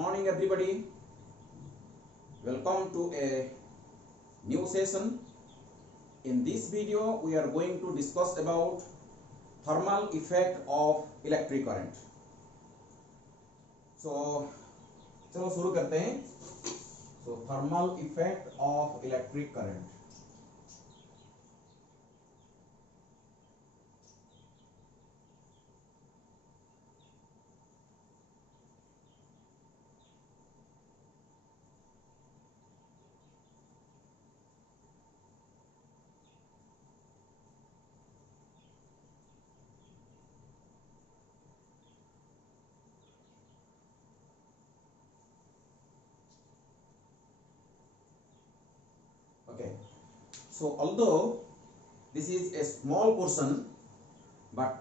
morning everybody. Welcome to a new session. In this video we are going to discuss about thermal effect of electric current. So चलो शुरू करते हैं. So thermal effect of electric current. Okay, so although this is a small portion, but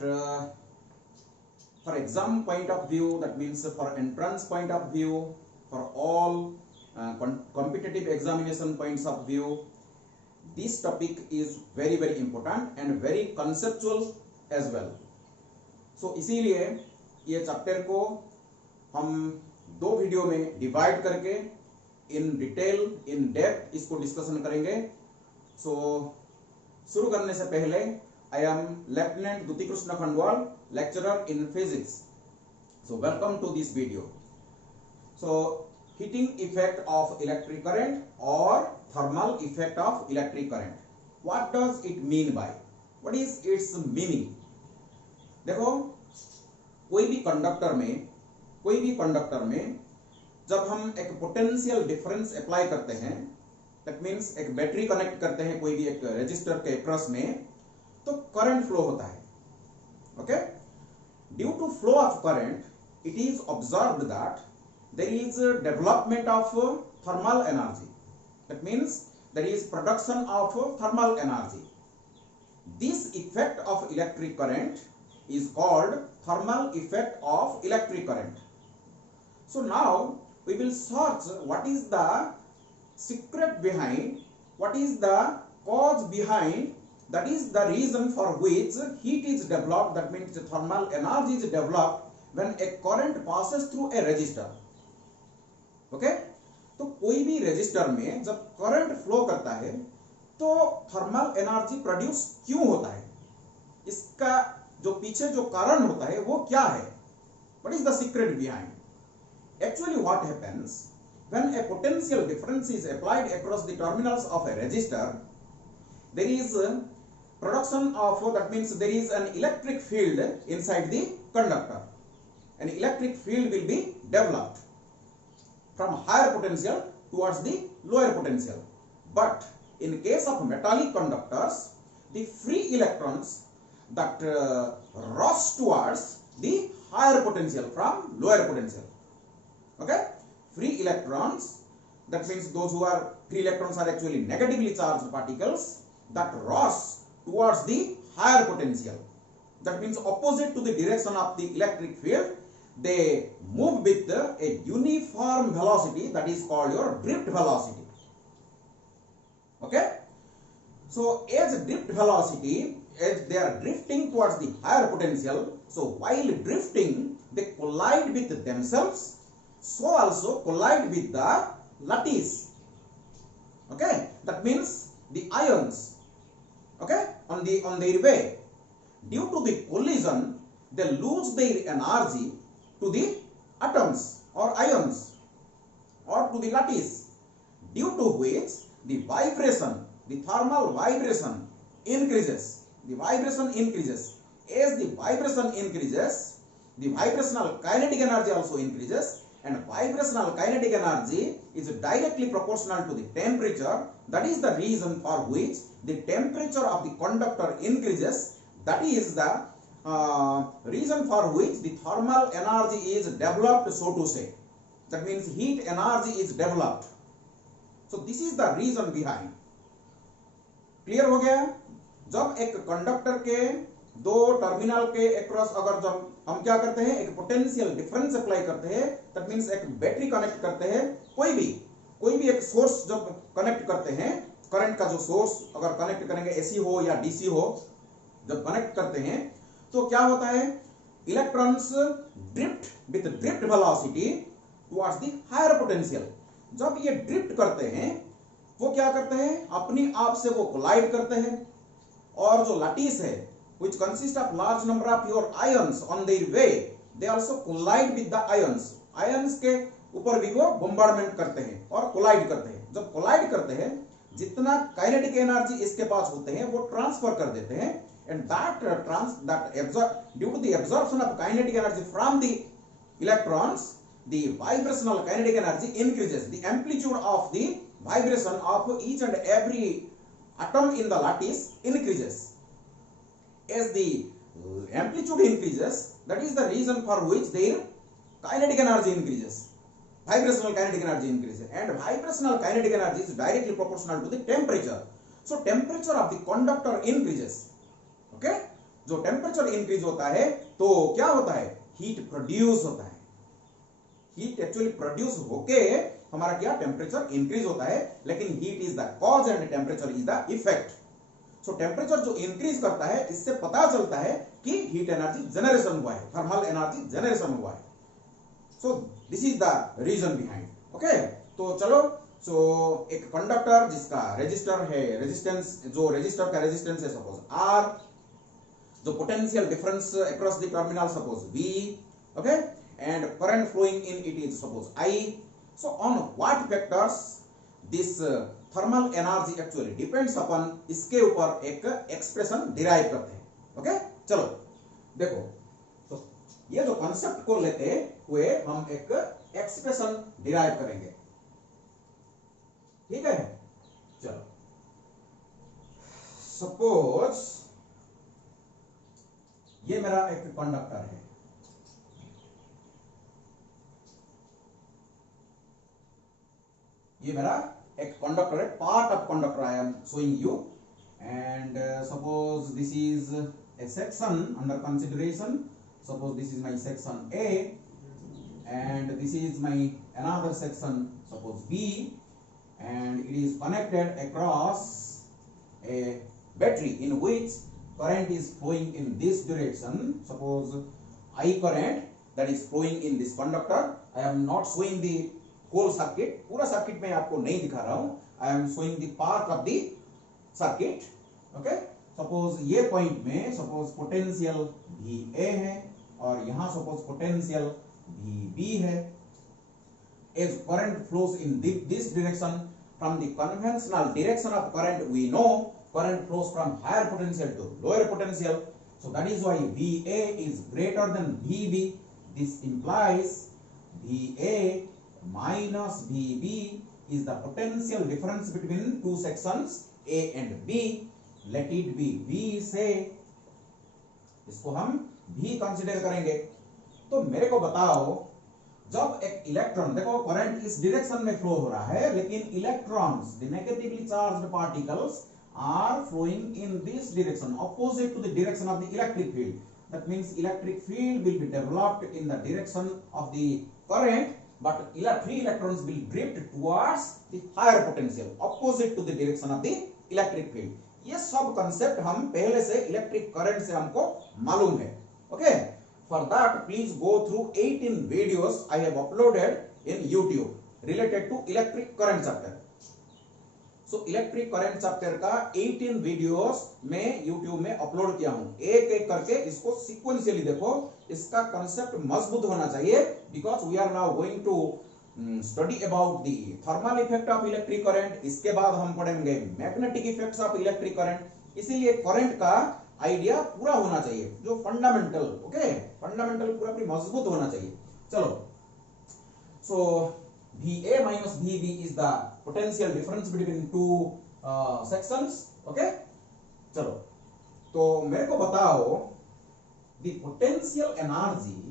for exam point of view, that means for entrance point of view, for all competitive examination points of view, this topic is very important and very conceptual as well. So इसीलिए ये chapter को हम दो video में divide करके in detail in depth इसको discussion करेंगे. So शुरू करने से पहले I am lieutenant Dyuti Krishna Khandwal, lecturer in physics. So welcome to this video. So heating effect of electric current और thermal effect of electric current, what does it mean by, what is its meaning. देखो, कोई भी conductor में जब हम एक potential difference apply करते हैं, दैट मींस एक बैटरी कनेक्ट करते हैं कोई भी एक रेजिस्टर के क्रॉस में, तो करंट फ्लो होता है. Okay, due to flow of current it is observed that there is development of thermal energy. That means there is production of thermal energy. This effect of electric current is called thermal effect of electric current. So now we will search what is the secret behind, what is the cause behind, that is the reason for which heat is developed, that means thermal energy is developed when a current passes through a resistor. Okay, तो कोई भी resistor में जब current flow करता है तो thermal energy produce क्यों होता है, इसका जो पीछे जो कारण होता है वो क्या है, what is the secret behind. Actually what happens when a potential difference is applied across the terminals of a resistor, there is production of, that means there is an electric field inside the conductor. An electric field will be developed from higher potential towards the lower potential. But in case of metallic conductors, the free electrons that rush towards the higher potential from lower potential. Okay, free electrons, that means those who are free electrons are actually negatively charged particles that rush towards the higher potential. That means opposite to the direction of the electric field, they move with a uniform velocity, that is called your drift velocity. Okay, so as drift velocity, as they are drifting towards the higher potential, so while drifting they collide with themselves, so also collide with the lattice. Okay, that means the ions, okay, on their way. Due to the collision they lose their energy to the atoms or ions or to the lattice, due to which the vibration, the thermal vibration increases. The vibration increases. As the vibration increases, the vibrational kinetic energy also increases, and vibrational kinetic energy is directly proportional to the temperature. That is the reason for which the temperature of the conductor increases. That is the reason for which the thermal energy is developed, so to say. That means heat energy is developed. So this is the reason behind. Clear हो गया? जब एक conductor के दो terminal के across अगर जब हम क्या करते हैं, एक पोटेंशियल डिफरेंस अप्लाई करते हैं, दैट मींस एक बैटरी कनेक्ट करते हैं, कोई भी एक सोर्स जब कनेक्ट करते हैं, करंट का जो सोर्स अगर कनेक्ट करेंगे एसी हो या डीसी हो, जब कनेक्ट करते हैं तो क्या होता है, electrons drift with drift velocity towards the higher potential. जब ये ड्रिफ्ट करते हैं वो क्या करते हैं, अपनी आप से वो कोलाइड करते हैं, और जो लैटिस है which consist of large number of your ions on their way, they also collide with the ions। ions के ऊपर भी वो बॉम्बार्डमेंट करते हैं और कोलाइड करते हैं। जब कोलाइड करते हैं जितना काइनेटिक एनर्जी इसके पास होते हैं वो ट्रांसफर कर देते हैं, and due to the absorption of kinetic energy from the electrons, the vibrational kinetic energy increases, the amplitude of the vibration of each and every atom in the lattice increases। As the amplitude increases, that is the reason for which their kinetic energy increases, vibrational kinetic energy increases, and vibrational kinetic energy is directly proportional to the temperature। So temperature of the conductor increases। okay? जो temperature increase होता है तो क्या होता है, heat produce होता है। heat actually produce होके हमारा क्या temperature increase होता है, लेकिन heat is the cause and temperature is the effect। So temperature जो इंक्रीज करता है इससे पता चलता है कि हीट एनर्जी जनरेशन हुआ है, थर्मल एनर्जी जनरेशन हुआ है। So this is the reason behind. Okay, तो चलो, सो एक कंडक्टर जिसका रेजिस्टर है, रेजिस्टेंस, जो रेजिस्टर का रेजिस्टेंस है सपोज आर, जो potential difference across the terminal suppose V, okay, and current flowing in it is suppose I. So on what factors this thermal energy actually depends upon, इसके ऊपर एक expression derive करते हैं। Okay, चलो देखो, तो ये जो कॉन्सेप्ट को लेते हुए हम एक एक्सप्रेशन डिराइव करेंगे। ठीक है, चलो सपोज ये मेरा एक कंडक्टर है, ये मेरा एक कंडक्टर है, part of conductor I am showing you, and suppose this is a section under consideration, suppose this is my section A and this is my another section suppose B, and it is connected across a battery in which current is flowing in this direction, suppose I current that is flowing in this conductor। I am not showing the whole circuit, पूरा circuit में आपको नहीं दिखा रहा हूं, I am showing the part of the circuit। okay? Suppose ये point में suppose potential VA है और यहां सपोज पोटेंशियल VB है। As current flows in this direction, from the conventional direction of current we know current flows from higher potential to lower potential, so that is why VA is greater than VB। This implies VA minus VB is the potential difference between two sections A and B। Let it be V से, इसको हम V consider करेंगे। तो मेरे को बताओ, जब एक इलेक्ट्रॉन, देखो करंट इस डायरेक्शन में फ्लो हो रहा है, लेकिन electrons, the negatively charged particles are flowing in this direction opposite to the direction of the electric field. That means electric field will be developed in the direction of the current, but free electrons will drift towards the higher potential opposite to the direction of the electric field। ये सब concept हम पहले से electric current से हमको मालूम है। Okay, for that please go through 18 videos I have uploaded in YouTube related to electric current chapter. So electric current chapter का 18 वीडियोस में YouTube में अपलोड किया हूं, एक एक करके इसको सीक्वेंशियली देखो। इसका कंसेप्ट मजबूत होना चाहिए, because we are now going to study about the thermal effect of electric current. इसके बाद हम पढ़ेंगे magnetic effects of electric current. इसीलिए करंट का आइडिया पूरा होना चाहिए, जो फंडामेंटल, ओके, फंडामेंटल पूरा पूरी मजबूत होना चाहिए। चलो, सो VA minus VB is the potential difference between two sections। okay? चलो, तो मेरे को बताओ the potential energy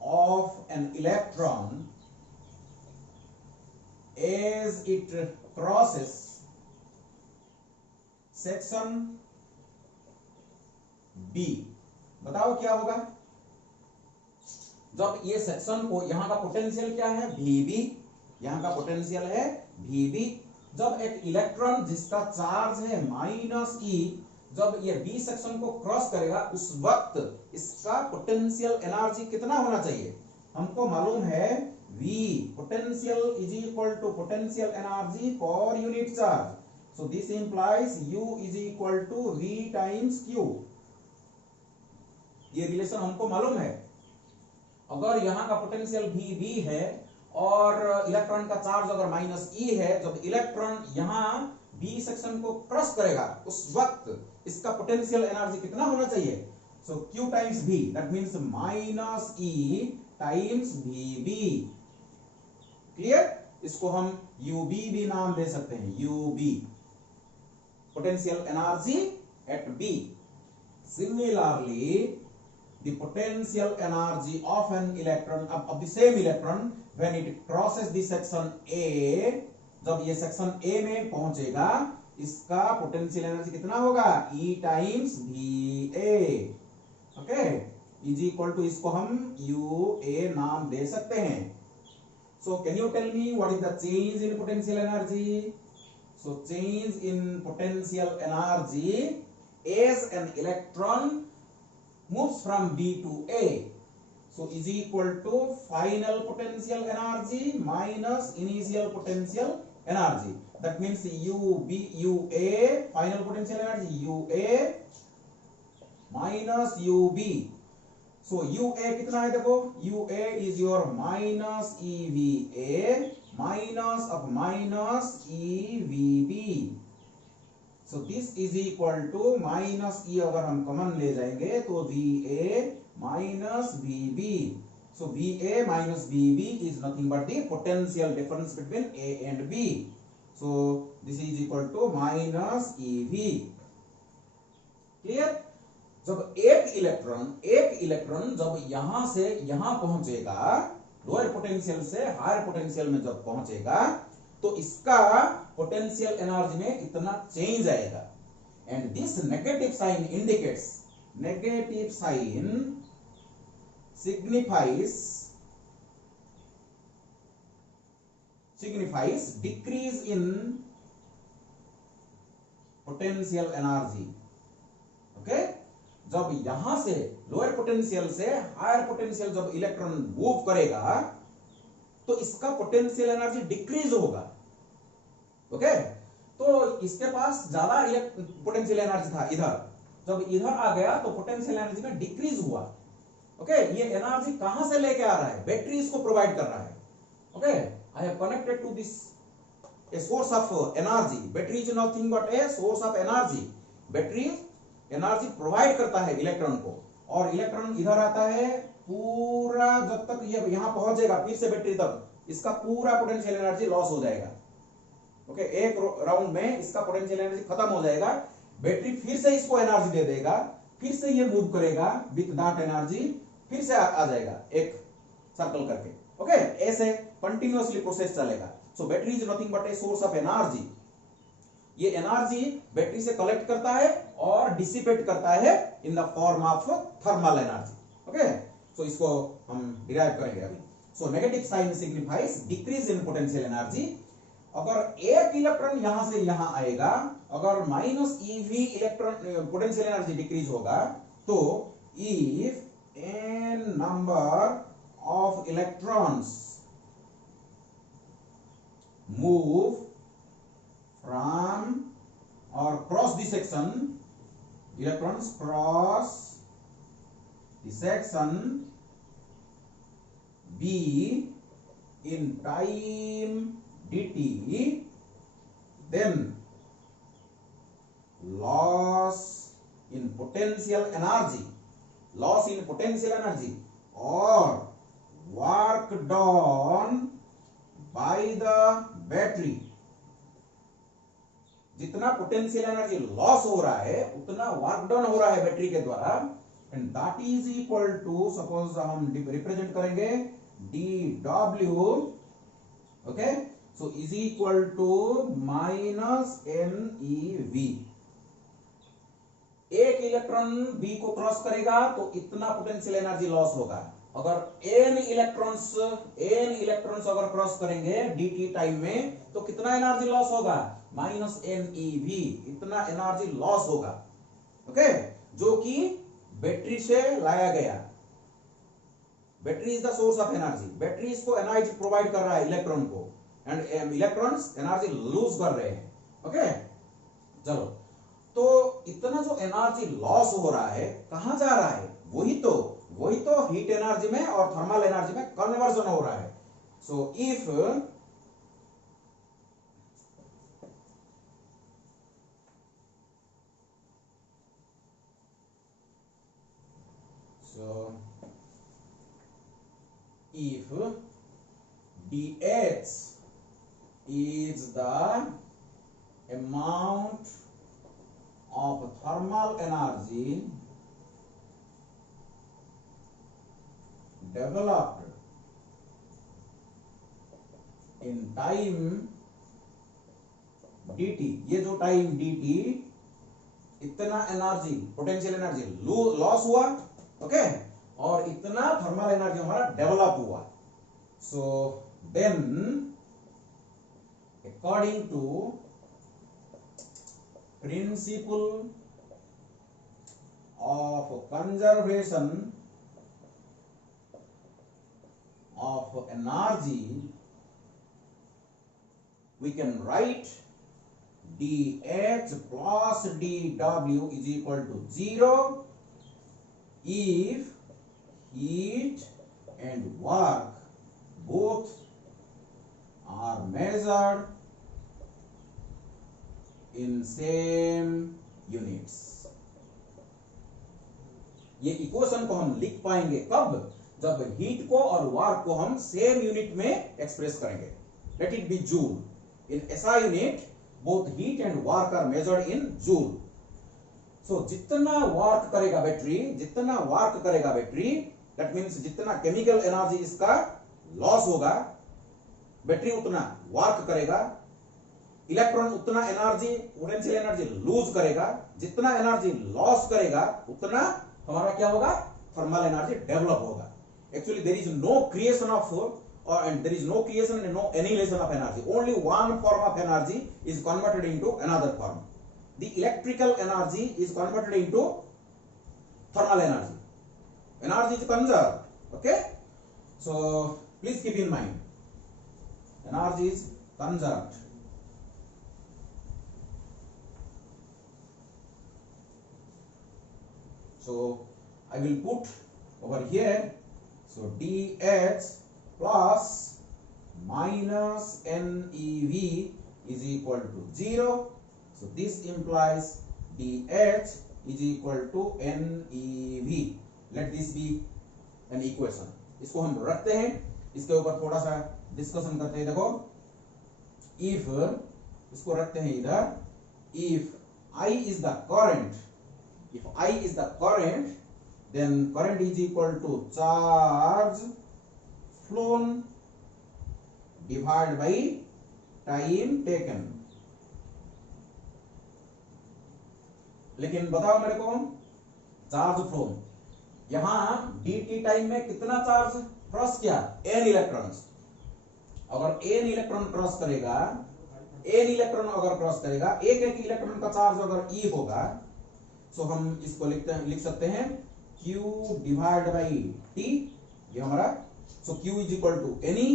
of an electron as it crosses section B। बताओ क्या होगा जब ये सेक्शन को, यहां का पोटेंशियल क्या है VB, यहां का पोटेंशियल है VB। जब एक इलेक्ट्रॉन जिसका चार्ज है -E जब ये बी सेक्शन को क्रॉस करेगा उस वक्त इसका पोटेंशियल एनर्जी कितना होना चाहिए? हमको मालूम है V potential is equal to potential energy per unit charge. So this implies U is equal to V times Q. ये रिलेशन हमको मालूम है। अगर यहाँ का पोटेंशियल V है और इलेक्ट्रॉन का चार्ज अगर माइनस E है, जब इलेक्ट्रॉन यहाँ B सेक्शन को क्रॉस करेगा उस वक्त इसका पोटेंशियल एनर्जी कितना होना चाहिए? So Q times V, that means minus E times VB. Clear? इसको हम UB भी नाम दे सकते हैं, UB, potential energy at B. Similarly, the potential energy of an electron of the same electron when it crosses the section A, जब ये section A में पहुंचेगा इसका पोटेंशियल एनर्जी कितना होगा? E times VA. Okay, is equal to, इसको हम UA नाम दे सकते हैं. So can you tell me what is the change in potential energy? So change in potential energy as an electron moves from B to A, so is equal to final potential energy minus initial potential energy. That means UA, final potential energy UA minus UB. So UA कितना है? देखो, UA is your minus EVA minus of minus EVB. So this is equal to minus E, अगर हम common ले जाएंगे तो VA minus VB. So VA minus VB is nothing but the potential difference between A and B. So this is equal to minus EV. Clear? जब एक electron जब यहां से यहां पहुंचेगा, लोअर पोटेंशियल से हायर पोटेंशियल में जब पहुंचेगा तो इसका पोटेंशियल एनर्जी में इतना चेंज आएगा. And this negative sign indicates, negative sign signifies decrease in potential energy. Okay, जब यहां से लोअर पोटेंशियल से हायर पोटेंशियल जब इलेक्ट्रॉन मूव करेगा तो इसका पोटेंशियल एनर्जी डिक्रीज होगा. ओके, तो इसके पास ज्यादा पोटेंशियल एनर्जी था इधर, जब इधर आ गया तो पोटेंशियल एनर्जी में डिक्रीज हुआ. ओके, ये एनर्जी कहां से लेके आ रहा है? बैटरी इसको प्रोवाइड कर रहा है. Okay, I have connected to this a source of energy. Battery is nothing but a source of energy. Battery energy provide करता है इलेक्ट्रॉन को, और इलेक्ट्रॉन इधर आता है, पूरा जब तक ये यहां पहुंचेगा फिर से बैटरी तक इसका पूरा पोटेंशियल एनर्जी लॉस हो जाएगा. ओके, एक राउंड में इसका पोटेंशियल एनर्जी खत्म हो जाएगा. बैटरी फिर से इसको एनर्जी दे देगा, फिर से ये मूव करेगा विद दैट एनर्जी, फिर से आ जाएगा एक सर्कल करके. ओके, ऐसे कंटिन्यूअसली प्रोसेस चलेगा. So battery is nothing but a source of energy. ये एनर्जी बैटरी से कलेक्ट करता है और डिसिपेट करता है in the form of thermal energy. Okay, so इसको हम डिराइव करेंगे अभी. So negative sign signifies decrease in potential energy. अगर एक इलेक्ट्रॉन यहां से यहां आएगा, अगर minus eV electron potential energy decrease होगा, तो if n number of electrons move from or cross the section, electrons cross the section B in time dt, then loss in potential energy or work done by the battery. जितना potential energy loss हो रहा है उतना work done हो रहा है battery के द्वारा, and that is equal to, suppose हम रिप्रेजेंट करेंगे dW. Okay, so is equal to minus NeV. एक इलेक्ट्रॉन B को क्रॉस करेगा तो इतना पोटेंशियल एनर्जी लॉस होगा. अगर n इलेक्ट्रॉन्स अगर क्रॉस करेंगे dt टाइम में तो कितना एनर्जी लॉस होगा? Minus NeV. इतना एनर्जी लॉस होगा. ओके, जो कि बैटरी से लाया गया। Battery is the source of energy, battery इसको एनर्जी प्रोवाइड कर रहा है इलेक्ट्रॉन को, एंड इलेक्ट्रॉन्स एनर्जी लूज कर रहे हैं। ओके, चलो, तो इतना जो एनर्जी लॉस हो रहा है कहां जा रहा है, वही तो हीट एनर्जी में और थर्मल एनर्जी में कन्वर्जन हो रहा है। So if dH is the amount of thermal energy developed in time dt, ये जो टाइम dt इतना एनर्जी पोटेंशियल एनर्जी लॉस हुआ, ओके, और इतना थर्मल एनर्जी हमारा डेवलप हुआ। So then according to principle of conservation of energy, we can write dH plus dW is equal to 0 if heat and work both are measured in same units। ये equation को हम लिख पाएंगे कब, जब heat को और वर्क को हम सेम यूनिट में एक्सप्रेस करेंगे। Let it be joule. In SI unit both heat and work are measured in joule. So जितना वर्क करेगा बैटरी, दैट मीन्स जितना केमिकल एनर्जी इसका लॉस होगा, बैटरी उतना वर्क करेगा, इलेक्ट्रॉन उतना एनर्जी पोटेंशियल एनर्जी लूज करेगा, जितना एनर्जी लॉस करेगा उतना हमारा क्या होगा, थर्मल एनर्जी डेवलप होगा। Actually there is no creation of and there is no creation and no annihilation of energy, only one form of energy is converted into another form. The electrical energy is converted into thermal energy. Energy is conserved, okay, so please keep in mind energy is conserved. So I will put over here, so dH plus minus NeV is equal to 0. So this implies dH is equal to NeV. Let this be an equation. इसको हम रखते हैं, इसके ऊपर थोड़ा सा discussion करते हैं। देखो, if इसको रखते हैं इधर, if I is the current, then current is equal to charge flown divided by time taken। लेकिन बताओ मेरे को, चार्ज फ्लोन, यहां dt टाइम में कितना चार्ज क्रॉस किया, n इलेक्ट्रॉन्स। अगर n इलेक्ट्रॉन क्रॉस करेगा, एक एक इलेक्ट्रॉन का चार्ज अगर E होगा, सो हम इसको लिख सकते हैं Q डिवाइड बाई T, ये हमारा, so Q is equal to NE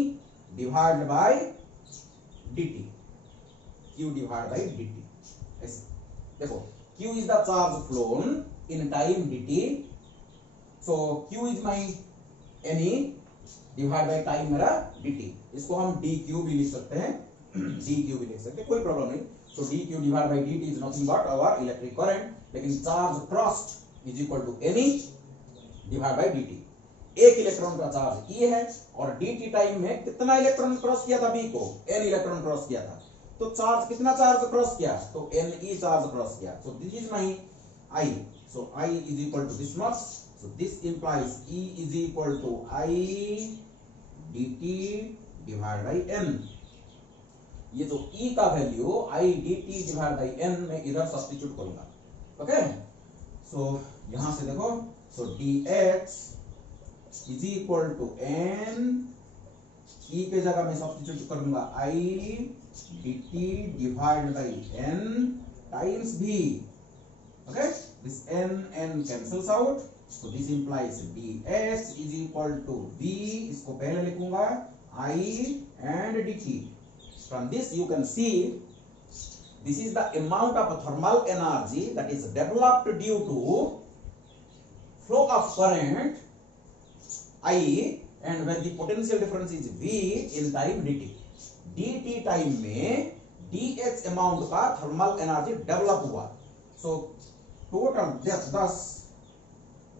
divide by dt, Q divide by dt। ऐसे देखो, Q is the charge flown in time dt, so Q is my NE divide by time मेरा dt। इसको हम dq भी लिख सकते हैं, dq भी लिख सकते हैं, कोई प्रॉब्लम नहीं। So dq divide by dt is nothing but our electric current, लेकिन charge crossed is equal to NE divide by dt। एक इलेक्ट्रॉन का चार्ज E है और dt टाइम में कितना इलेक्ट्रॉन क्रॉस किया था B को, n इलेक्ट्रॉन क्रॉस किया था, तो चार्ज कितना चार्ज क्रॉस किया, तो Ne चार्ज क्रॉस किया। So this is my I, so I is equal to this much, so this implies E is equal to I dt divide by n। ये जो E का value I dt divide by n में इधर substitute करूंगा, okay. सो यहां से देखो, so dH is equal to n, E के जगह में सब्स्टिट्यूट करूंगा I dt divide by n times V, okay. this n cancels out, so this implies dH is equal to V, इसको पहले लिखूंगा I and dt. From this you can see this is the amount of thermal energy that is developed due to flow of current I, and when the potential difference is V in time dt. dt time में dH amount का thermal energy develop हुआ. So total दस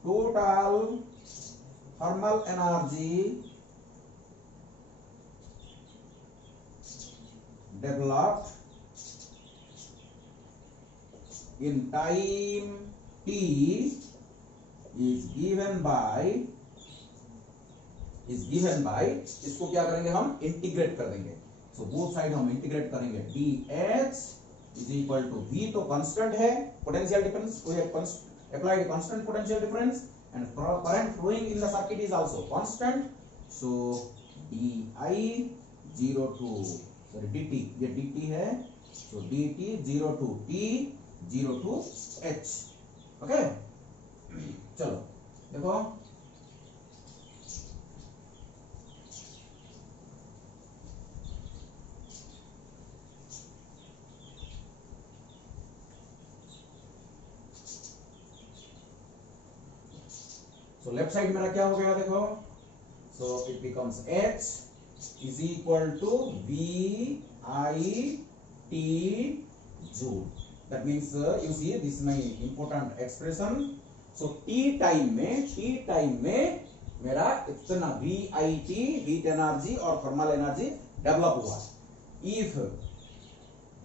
total thermal energy developed in time t is given by इसको क्या करेंगे हम integrate कर देंगे. सो बोथ साइड हम इंटीग्रेट करेंगे. dH is equal to V तो कांस्टेंट है, potential difference we have applied constant potential difference and current flowing in the circuit is also constant. So di 0 to dt, ये dt है, so dt 0 to t 0 to h. Okay चलो देखो तो left side मेरा क्या हो गया देखो. So it becomes h is equal to V I T joule. That means you see this is my important expression. So t time में मेरा इतना VIT हीट एनर्जी और थर्मल एनर्जी डेवलप हुआ. If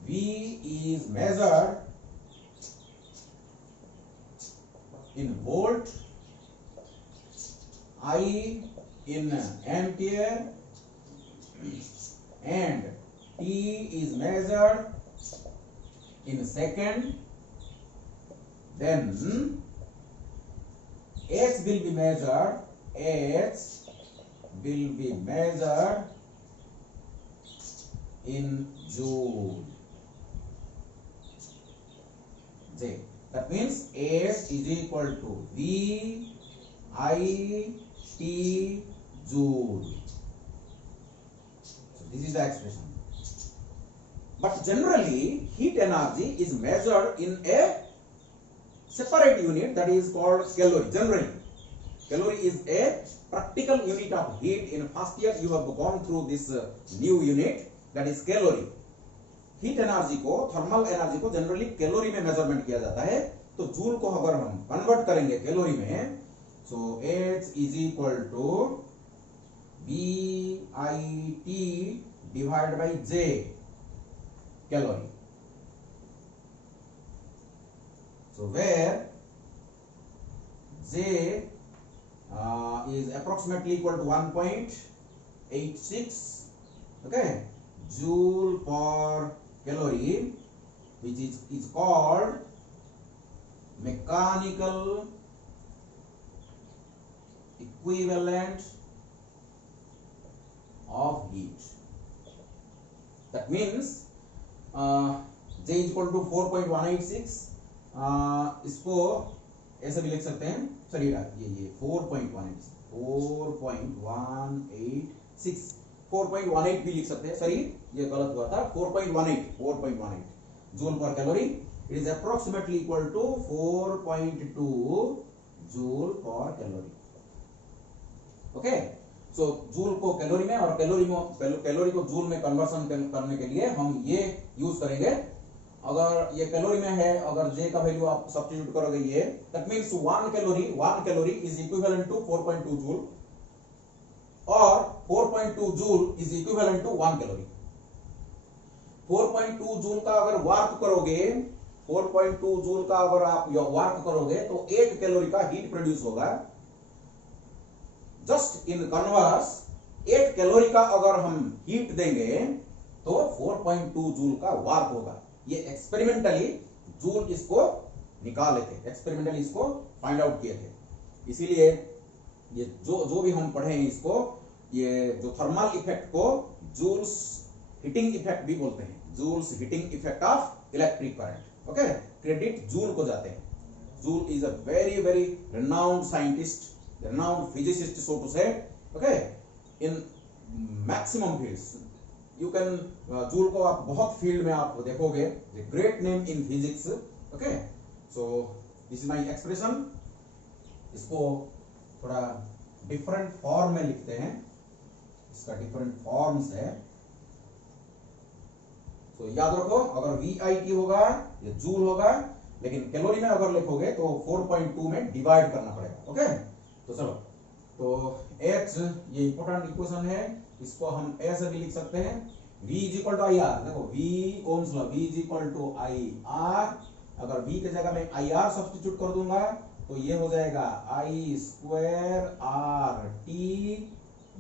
V is measured in volt, I in ampere, and T is measured in second, then H will be measured in joule. J. That means H is equal to V I T joule. So this is the expression. But generally heat energy is measured in a separate unit that is called calorie. Generally calorie is a practical unit of heat. In first year you have gone through this new unit, that is calorie. Heat energy को, thermal energy को generally calorie में measurement किया जाता है. तो joule को अगर हम कन्वर्ट करेंगे कैलोरी में, so H is equal to VIT divide by J calorie. So where J is approximately equal to 1.86, okay, joule per calorie, which is called mechanical equivalent of heat. That means J is equal to 4.186. इसको ऐसे भी लिख सकते हैं. चलिए ये 4.18 भी लिख सकते हैं. सॉरी ये गलत हुआ था. 4.18 joule per calorie. It is approximately equal to 4.2 joule per calorie. Okay, so joule को कैलोरी में और कैलोरी को जूल में कन्वर्सन करने के लिए हम ये यूज करेंगे. अगर ये कैलोरी में है, अगर J का वैल्यू आप सब्स्टिट्यूट करोगे ये, that means 1 calorie is equivalent to 4.2 joule और 4.2 joule is equivalent to 1 calorie. 4.2 joule का अगर वर्क करोगे, 4.2 जूल का अगर आप वर्क करोगे तो 1 कैलोरी का हीट प्रोड्यूस होगा. जस्ट इन कन्वर्स 8 कैलोरी का अगर हम हीट देंगे तो 4.2 जूल का वर्क होगा. ये एक्सपेरिमेंटली जूल इसको निकाले थे, एक्सपेरिमेंटली इसको फाइंड आउट किए थे. इसीलिए ये जो भी हम पढ़े हैं इसको, ये जो थर्मल इफेक्ट को जूल्स हीटिंग इफेक्ट भी बोलते हैं. Joule's heating effect of electric current. Okay, credit Joule को जाते हैं. Joule is a very renowned scientist, renowned physicist, so to say. Okay, in maximum fields you can Joule को आप बहुत फील्ड में आप देखोगे, the great name in physics. Okay, so this is my expression. इसको थोड़ा डिफरेंट फॉर्म में लिखते हैं, इसका डिफरेंट फॉर्म्स है. तो याद रखो, अगर VIT होगा ये जूल होगा, लेकिन कैलोरी में अगर लिखोगे तो 4.2 में डिवाइड करना पड़ेगा. ओके, तो चलो, तो H ये इंपॉर्टेंट इक्वेशन है, इसको हम ऐसे भी लिख सकते हैं, V is equal to IR. देखो V Ohm's law, V is equal to IR. अगर V के जगह में IR सब्स्टिट्यूट कर दूंगा तो ये हो जाएगा I स्क्वायर RT.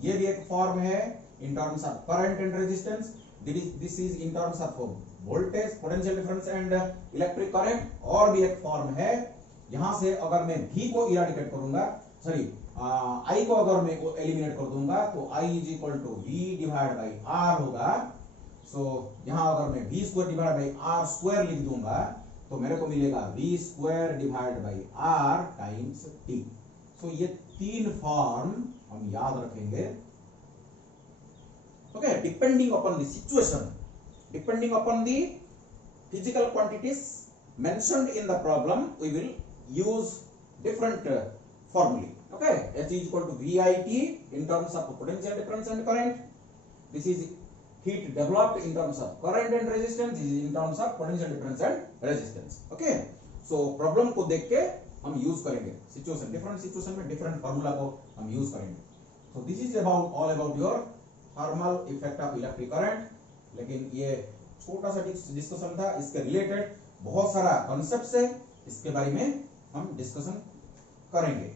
ये भी एक फॉर्म है in terms of current and resistance. This is in terms of voltage, potential difference and electric current. और भी एक फॉर्म है, यहां से अगर मैं V को इरेडिकेट करूंगा, सॉरी I को अगर मैं एलिमिनेट कर दूंगा तो I is equal to V divide by R होगा. सो यहां अगर मैं V square divide by R square लिख दूंगा तो मेरे को मिलेगा V square divide by R times T. So ये तीन फॉर्म हम याद रखेंगे. Okay, depending upon the situation, depending upon the physical quantities mentioned in the problem, we will use different formulae. Okay, H is equal to VIT in terms of potential difference and current. This is heat developed in terms of current and resistance. This is in terms of potential difference and resistance. Okay, so problem को देख के हम use करेंगे, situation different situation में different formula को हम use करेंगे. So this is about all about your thermal effect of electric current. लेकिन ये छोटा सा डिस्कशन था, इसके रिलेटेड बहुत सारा कॉन्सेप्ट्स है, इसके बारे में हम डिस्कशन करेंगे.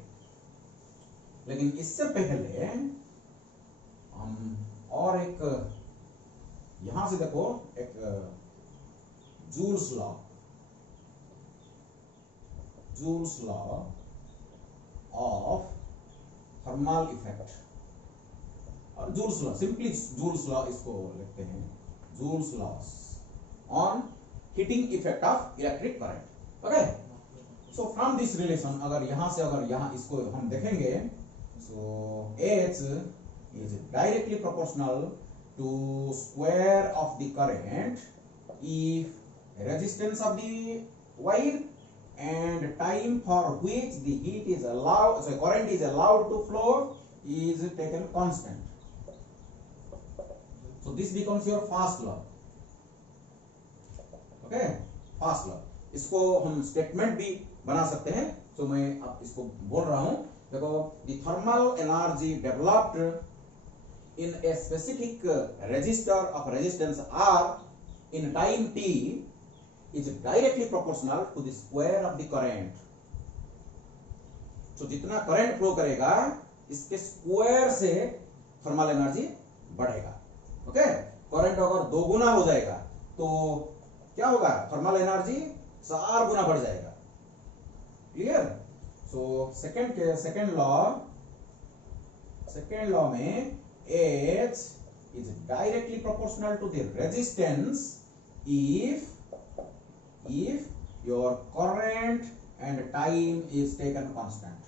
लेकिन इससे पहले हम और एक, यहां से देखो, एक Joule's law of thermal effect, और Joule's law, simply Joule's law इसको लिखते हैं, Joule's laws on heating effect of electric current. Okay, so from this relation अगर यहां से अगर यहां इसको हम देखेंगे, so H is directly proportional to square of the current if resistance of the wire and time for which the heat is allowed, so current is allowed to flow is taken constant. So this becomes your first law. Okay, first law. इसको हम statement भी बना सकते हैं. तो मैं अब इसको बोल रहा हूं, देखो, the thermal energy developed in a specific register of resistance R in time t is directly proportional to the square of the current. तो जितना करंट फ्लो करेगा इसके स्क्वायर से थर्मल एनर्जी बढ़ेगा. ओके, करंट अगर 2 गुना हो जाएगा तो क्या होगा, थर्मल एनर्जी 4 गुना बढ़ जाएगा. क्लियर? सो सेकेंड लॉ में H is directly proportional to the resistance if your current and time is taken constant.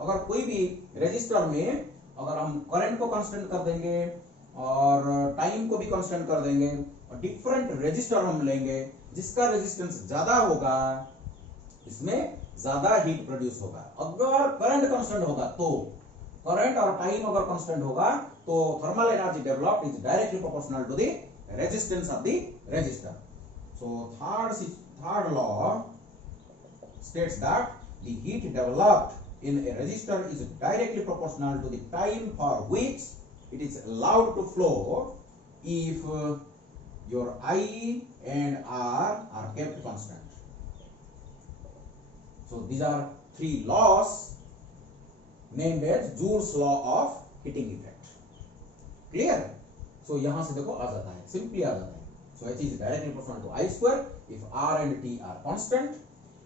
अगर कोई भी रेजिस्टर में अगर हम करंट को कांस्टेंट कर देंगे और टाइम को भी कांस्टेंट कर देंगे और डिफरेंट रेजिस्टर हम लेंगे, जिसका रेजिस्टेंस ज्यादा होगा इसमें ज्यादा हीट प्रोड्यूस होगा. अगर करंट कांस्टेंट होगा तो, करंट और टाइम अगर कांस्टेंट होगा तो thermal energy developed is directly proportional to the resistance of the resistor. So third law states that the heat developed in a resistor is directly proportional to the time for which it is allowed to flow if your I and R are kept constant. So these are 3 laws named as Joule's law of heating effect. Clear? So यहाँ से देखो आ जाता है, simply आ जाता है. So H is directly proportional to I square if R and T are constant.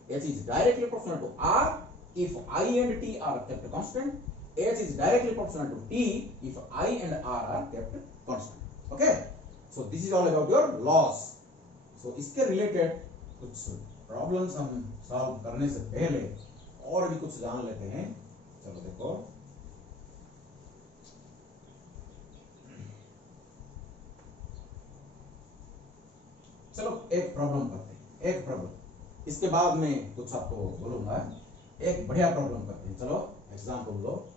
H is directly proportional to R if I and T are kept constant. H is directly proportional to T if I and R are kept constant. Okay. So this is all about your laws. So इसके related कुछ problems हम solve करने से पहले और भी कुछ जान लेते हैं। चलो देखो, चलो एक प्रॉब्लम करते हैं, एक प्रॉब्लम, इसके बाद में कुछ आपको बोलूंगा। एक बढ़िया प्रॉब्लम करते हैं। चलो एग्जांपल लो।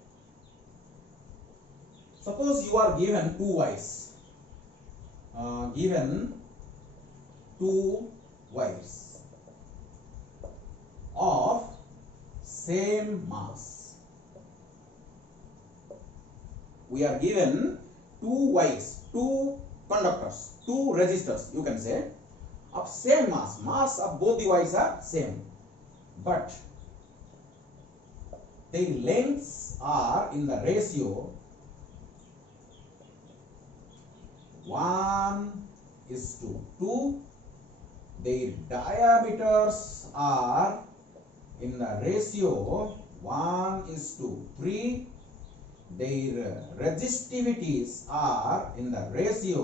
Suppose you are given two wires, given two wires of same mass. We are given two wires, two conductors, two resistors, you can say, of same mass. Mass of both the wires are same, but their lengths are in the ratio 1:2. Their diameters are in the ratio 1:3. Their resistivities are in the ratio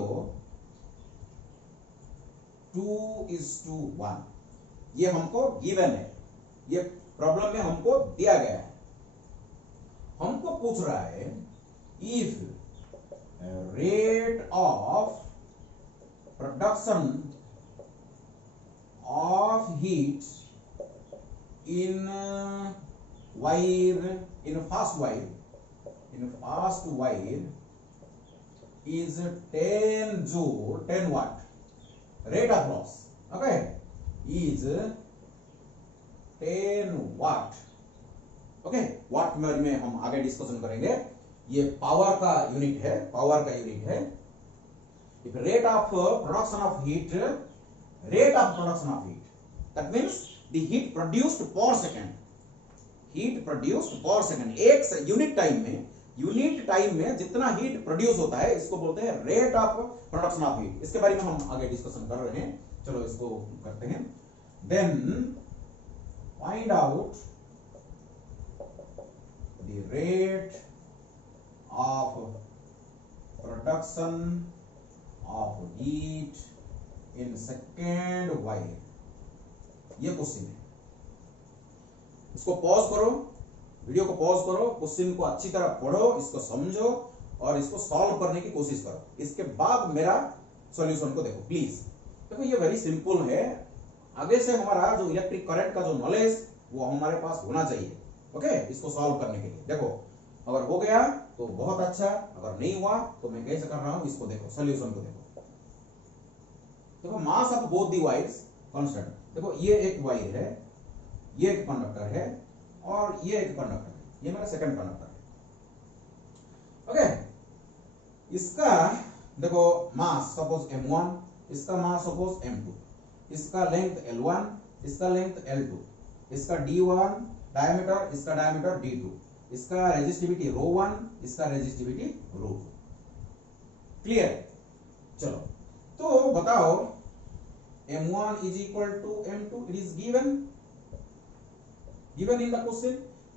2:1. ये हमको given है, ये problem में हमको दिया गया है। हमको पूछ रहा है if rate of production of heat in wire, in fast wire is 10 joule, 10 watt. Rate of loss, okay, is 10 watt. okay, watt में हम आगे डिस्कशन करेंगे। ये पावर का यूनिट है, पावर का यूनिट है। If rate of production of heat, rate of production of heat, that means the heat produced per second, heat produced per second, एक यूनिट टाइम में जितना हीट प्रोड्यूस होता है इसको बोलते हैं rate of production of heat. इसके बारे में हम आगे डिस्कशन कर रहे हैं। चलो इसको करते हैं। Then find out the rate of production of heat in second wire। ये क्वेश्चन है, इसको पॉज करो, वीडियो को पॉज करो, क्वेश्चन को अच्छी तरह पढ़ो, इसको समझो और इसको सॉल्व करने की कोशिश करो। इसके बाद मेरा सॉल्यूशन को देखो प्लीज। देखो ये वेरी सिंपल है। आगे से हमारा जो इलेक्ट्रिक करंट का जो नॉलेज वो हमारे पास होना चाहिए। ओके, इसको सॉल्व करने के लिए देखो, अगर हो गया तो बहुत अच्छा, अगर नहीं हुआ तो मैं कैसे कर रहा हूं इसको देखो, सॉल्यूशन को देखो। देखो mass of both the wires constant. देखो ये एक वायर है, ये एक कंडक्टर है और ये एक कंडक्टर है, ये मेरा सेकंड कंडक्टर है। ओके, इसका देखो मास सपोज m1, इसका मास सपोज m2, इसका लेंथ l1, इसका लेंथ l2, इसका d1 डायमीटर, इसका डायमीटर d2, इसका रेजिस्टिविटी ρ1, इसका रेजिस्टिविटी ρ2। क्लियर? चलो तो बताओ m1 is equal to m2, it is given in the question,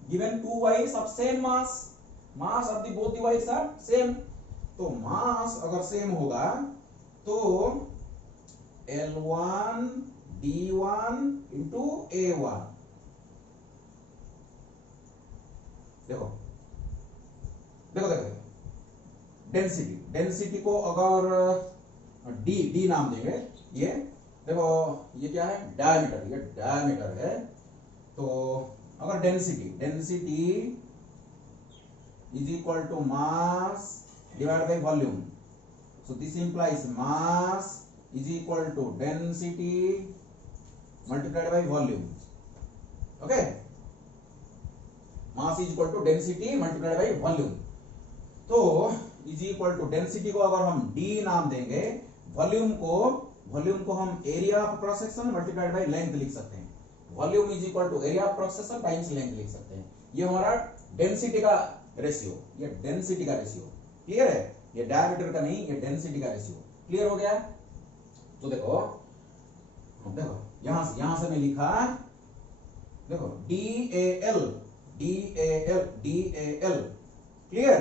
given two wires of same mass, mass of the both the wires are same। तो मास अगर same होगा तो L1 D1 into A1। देखो देखो देखो डेंसिटी को अगर D नाम देंगे, ये देखो ये क्या है, डायमीटर, ये डायमीटर है। तो अगर density is equal to mass divide by volume, so this implies mass is equal to density multiplied by volume. Okay, mass is equal to density multiplied by volume. तो इज इक्वल टू डेंसिटी को अगर हम D नाम देंगे, volume को हम area of cross section multiplied by length लिख सकते हैं। Volume is equal to area of cross section times length लिख सकते हैं। ये हमारा डेंसिटी का रेशियो, ये डेंसिटी का रेशियो। क्लियर है? ये डायमीटर का नहीं, ये डेंसिटी का रेशियो। क्लियर हो गया? तो देखो यहां से मैं लिखा, देखो DAL। क्लियर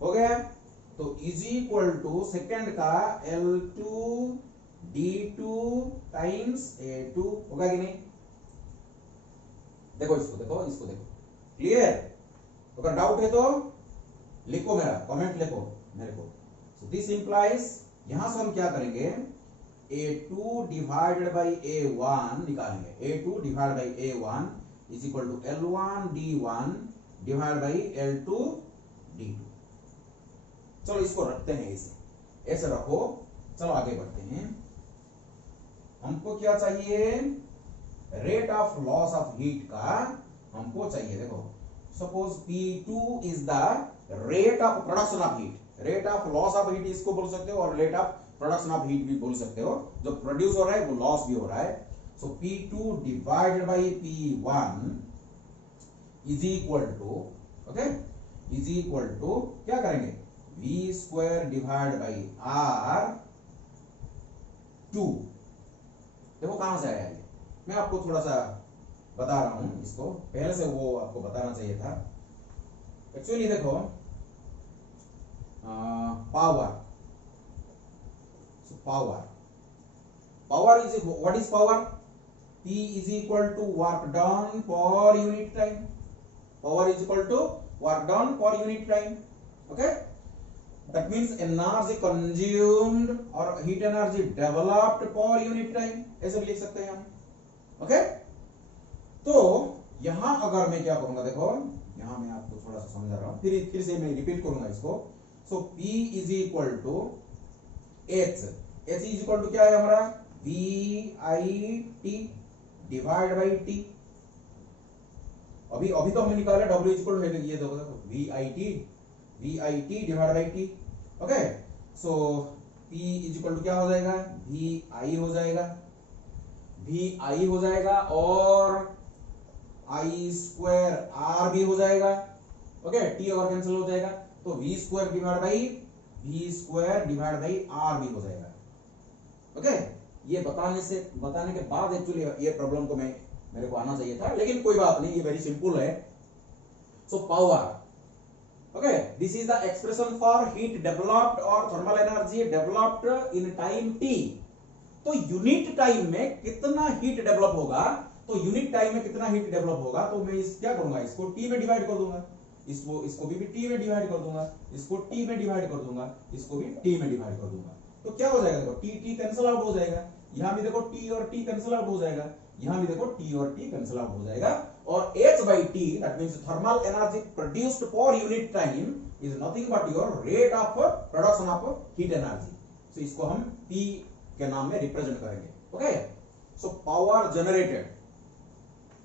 हो गया? तो इज इक्वल टू सेकेंड का L2 D2 टाइम्स A2 होगा कि नहीं? देखो इसको देखो, इसको देखो, क्लियर? अगर डाउट है तो लिखो, मेरा कमेंट लिखो मेरे को। सो दिस इंप्लाइज, यहां से हम क्या करेंगे, A2 डिवाइडेड बाई A1 निकालेंगे। A2 divide by A1 is equal to L1 D1 divide by L2 D2। चलो इसको रखते हैं, इसे ऐसे रखो। चलो आगे बढ़ते हैं। हमको क्या चाहिए, rate of loss of heat का हमको चाहिए। देखो suppose P2 is the rate of production of heat. Rate of loss of heat इसको बोल सकते हो और rate of production of heat भी बोल सकते हो। जो प्रोड्यूस हो रहा है वो लॉस भी हो रहा है। So P2 divided by P1 is equal to, okay, is equal to क्या करेंगे, V square divide by R2। देखो कहां से आया ये, मैं आपको थोड़ा सा बता रहा हूं, इसको पहले से वो आपको बताना चाहिए था। एक्चुअली देखो power, power is, what is power, P is equal to work done per unit time. Power is equal to work done per unit time, okay. That means energy consumed और heat energy developed per unit time, ऐसे भी लिख सकते हैं हम, okay. तो यहां अगर मैं क्या करूंगा, देखो यहां मैं आपको थोड़ा सा समझा रहा हूं, फिर से मैं रिपीट करूंगा इसको। So P is equal to H is equal to क्या है हमारा, VIT डिवाइड बाई T। अभी तो हमने निकाला W इज इक्वल टू, ये देखो VIT divide by T, okay. So P is equal to क्या हो जाएगा, VI हो जाएगा, VI हो जाएगा और I स्क्वायर R भी हो जाएगा, ओके। T अगर कैंसिल हो जाएगा तो V square divide by R भी हो जाएगा, ओके। ये बताने के बाद एक्चुअली ये प्रॉब्लम को मेरे को आना चाहिए था, लेकिन कोई बात नहीं, ये वेरी सिंपल है। So power, okay, this is the expression for heat developed और thermal energy developed in time T। तो यूनिट टाइम में कितना हीट डेवलप होगा, तो यूनिट टाइम में कितना हीट डेवलप होगा, तो मैं क्या करूंगा, इसको T में डिवाइड कर दूंगा, इसको भी T में डिवाइड कर दूंगा, इसको T में डिवाइड कर दूंगा, इसको भी T में डिवाइड कर दूंगा। तो क्या हो जाएगा, देखो T कैंसिल आउट हो जाएगा, यहां भी देखो T और T कैंसिल आउट हो जाएगा, यहां भी देखो T और T कैंसिल आउट हो जाएगा। और H by T, that means thermal energy produced per unit time is nothing but your rate of production of heat energy। so इसको हम P के नाम में रिप्रेजेंट करेंगे, ओके। सो पावर जनरेटेड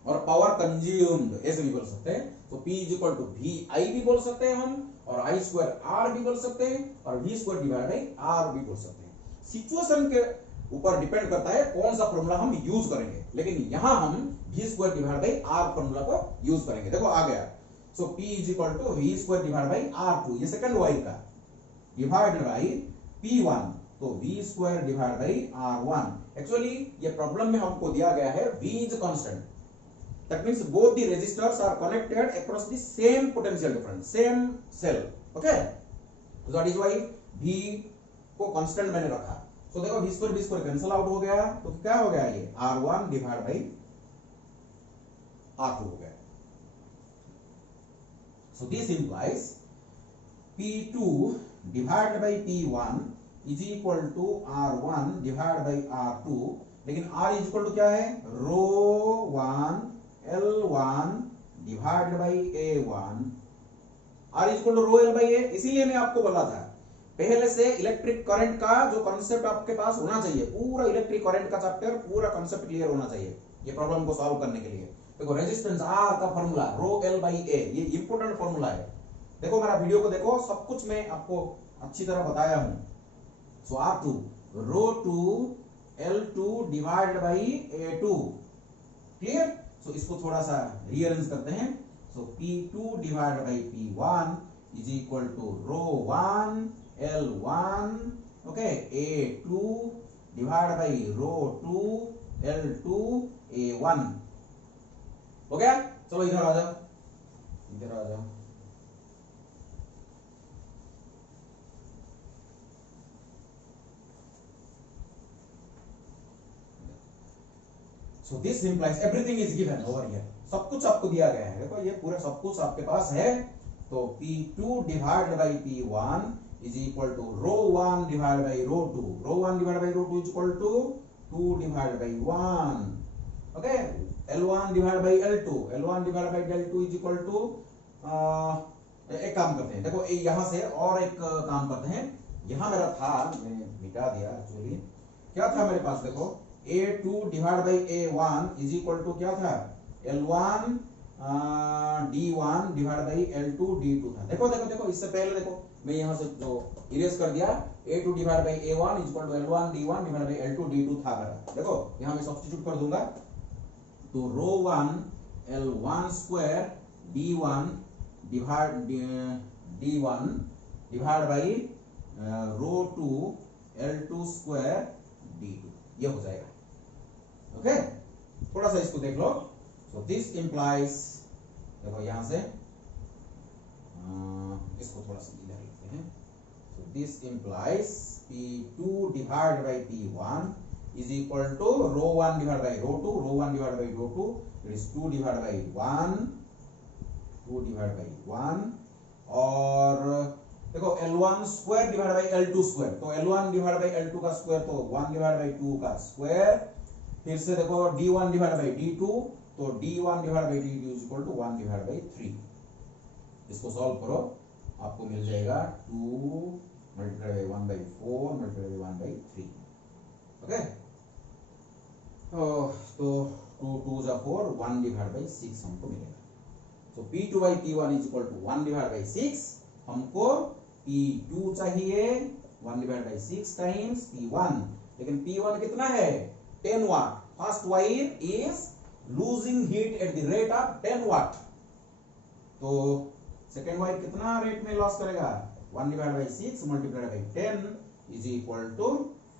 और पावर कंज्यूम्ड ऐसे भी बोल सकते हैं। तो P is equal to VI भी बोल सकते हैं हम, और I स्क्वायर R भी बोल सकते हैं, और V square divide by R भी बोल सकते हैं। सिचुएशन के ऊपर डिपेंड करता है कौन सा फॉर्मूला हम यूज करेंगे, लेकिन यहां हम V square divide by R formula को यूज करेंगे। देखो आ गया। So P is equal to V square divide by R2, ये सेकंड वाई का, डिवाइडेड बाई P1, तो V square divide by R1। Actually ये प्रॉब्लम में हमको दिया गया है V is constant, that means both the resistors are connected across the same potential difference, same cell, okay। so that is why V को constant मैंने रखा। सो देखो V स्क्वायर कैंसिल आउट हो गया, तो क्या हो गया, ये R1 डिवाइड बाई R2 हो गया। so this implies P2 divided by P1 is equal to R1 divided by R2, लेकिन R is equal to क्या है, ρ1 L1 divided by A1। R is equal to ρ L by A, इसीलिए मैं आपको बोला था पहले से इलेक्ट्रिक करंट का जो कॉन्सेप्ट आपके पास होना चाहिए, पूरा इलेक्ट्रिक करंट का चैप्टर पूरा कॉन्सेप्ट क्लियर होना चाहिए ये प्रॉब्लम को सॉल्व करने के लिए। देखो रेजिस्टेंस R का फॉर्मूला ρ L by A, ये इंपॉर्टेंट फॉर्मूला है। देखो मेरा वीडियो को देखो, सब कुछ मैं आपको अच्छी तरह बताया हूं। So R2 ρ2 L2 divided by A2, clear. So इसको थोड़ा सा रीअरेंज करते हैं। So P2 divided by P1 is equal to ρ1 L1, okay, A2 divided by ρ2 L2 A1 हो गया। चलो इधर आ जाओ, इधर आ जाओ। सो this implies everything is given over here, सब कुछ आपको दिया गया है, देखो ये पूरा सब कुछ आपके पास है। तो P2 divided by P1 is equal to rho 1 divided by rho 2, rho 1 divided by rho 2 is equal to 2 divided by 1, okay. L1 divided by L2, L1 divided by L2 is equal to, एक काम करते हैं, देखो यहां से और एक काम करते हैं, यहां मेरा था, मैंने मिटा दिया एक्चुअली, क्या था मेरे पास, देखो A2 divide by A1 is equal to क्या था, L1 D1 divide by L2 D2 था। देखो देखो देखो, इससे पहले देखो मैं यहां से जो इरेज कर दिया, A2 divide by A1 is equal to L1 D1 divide by L2 D2 था मेरा, देखो यहां मैं सब्स्टिट्यूट कर दूंगा, तो रो 1 L1 square D1 divide D1 divide by rho 2 L2 square D2, ये हो जाएगा, ओके। थोड़ा सा इसको देख लो, सो दिस इंप्लाइज, देखो यहां से इसको थोड़ा सा इधर लिखते हैं, so this implies P2 divide by P1 is equal to rho 1 divide by rho 2, rho 1 divide by rho 2, it is 2 divide by 1, 2 divide by 1, और देखो L1 square divide by L2 square, तो L1 डिवाइड बाई L2 का square तो 1 divide by 2 का square, फिर से देखो D1 divide by D2, तो D1 divide by D2 is equal to 1 divide by 3, इसको सॉल्व करो, आपको मिल जाएगा 2 multiply by 1 by 4 multiply by 1 by 3, okay. तो 2 2 जा 4, 1 डिवाइड बाई 6 हमको मिलेगा, तो P2 by P1 is equal to 1 divide by 6, हमको P2 चाहिए 1 डिवाइड बाई 6 टाइम्स P1, लेकिन P1 कितना है 10 watt, first wire is losing heat at the rate of 10 watt, तो सेकेंड वायर कितना रेट में लॉस करेगा, 1 divide by 6 multiplied by 10 is equal to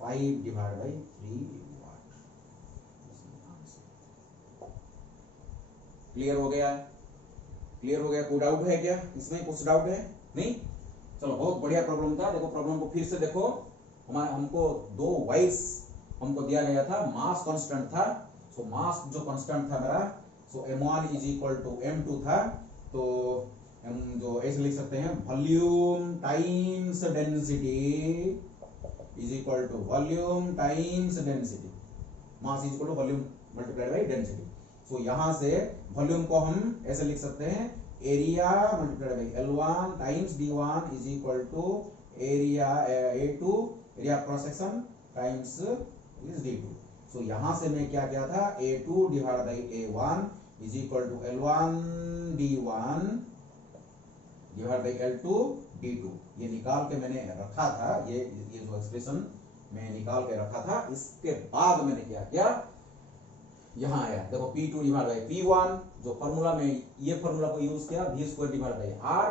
5 divide by 3 watt. Clear हो गया, clear हो गया, कोई डाउट है क्या इसमें, कुछ डाउट है नहीं, चलो बहुत बढ़िया प्रॉब्लम था। देखो प्रॉब्लम को फिर से देखो, हमको दो वाइस हमको दिया गया था, मास कांस्टेंट था, सो मास जो कांस्टेंट था मेरा, सो m1 is equal to m2 था, तो हम जो ऐसे लिख सकते हैं, volume times density is equal to volume times density, mass is equal to volume multiplied by density. So यहां से वॉल्यूम को हम ऐसे लिख सकते हैं, area multiplied by L1 times D1 is equal to area A2, area cross section times is D2। So यहां से मैं क्या किया था, A2 divide by A1 is equal to L1 D1 divide by L2 D2, ये निकाल के मैंने रखा था, ये जो एक्सप्रेशन मैं निकाल के रखा था, इसके बाद मैंने क्या किया, यहां आया, देखो P2 डिवाइड बाई P1, जो फार्मूला में ये फार्मूला को यूज किया, v square divide by R,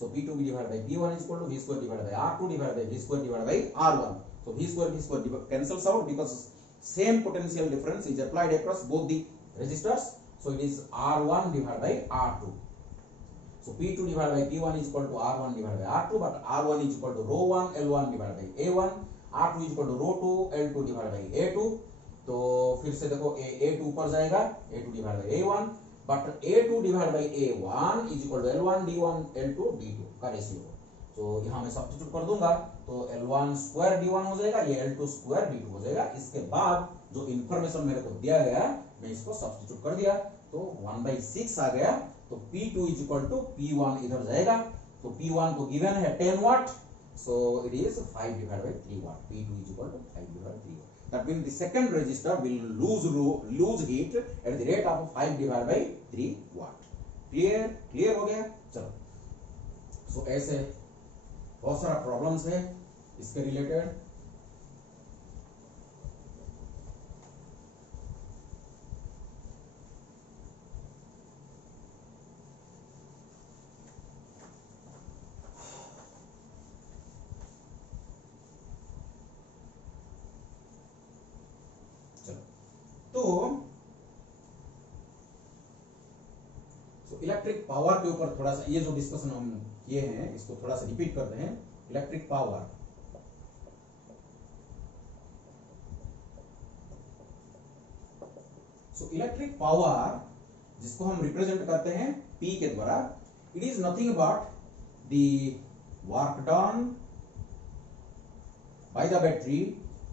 so P2 divide by P1 is equal to v square divide by R2 divide by v square divide by R1, so v square cancels out because same potential difference is applied across both the resistors, so it is R1 divided by R2, so P2 divided by P1 is equal to R1 divided by R2, but R1 is equal to rho 1 L1 divided by A1, R2 is equal to rho 2 L2 divided by A2, तो फिर से देखो A2 ऊपर जाएगा, A2 divided by A1, but A2 divided by A1 is equal to L1 D1 L2 D2 का ratio, तो यहाँ मैं सब्स्टिट्यूट कर दूंगा, तो L1 स्क्वायर D1 हो जाएगा, ये L2 स्क्वायर D2 हो जाएगा। इसके बाद जो इंफॉर्मेशन मेरे को दिया गया मैं इसको सब्स्टिट्यूट कर दिया, तो 1/6 आ गया, तो P2 is equal to P1 इधर जाएगा, तो P1 को गिवन है 10 वाट, so it is 5 divided by 3 watt, P2 is equal to 5 divided by 3 watt, that means the second resistor will lose heat at the rate of 5 divided by 3 watt। clear हो गया, चलो, so ऐसे बहुत सारा problems है इसके related, तो electric power के ऊपर थोड़ा सा ये जो डिस्कशन हम किए हैं इसको थोड़ा सा रिपीट करते हैं। इलेक्ट्रिक पावर, इलेक्ट्रिक पावर जिसको हम रिप्रेजेंट करते हैं P के द्वारा, it is nothing but the work done by the battery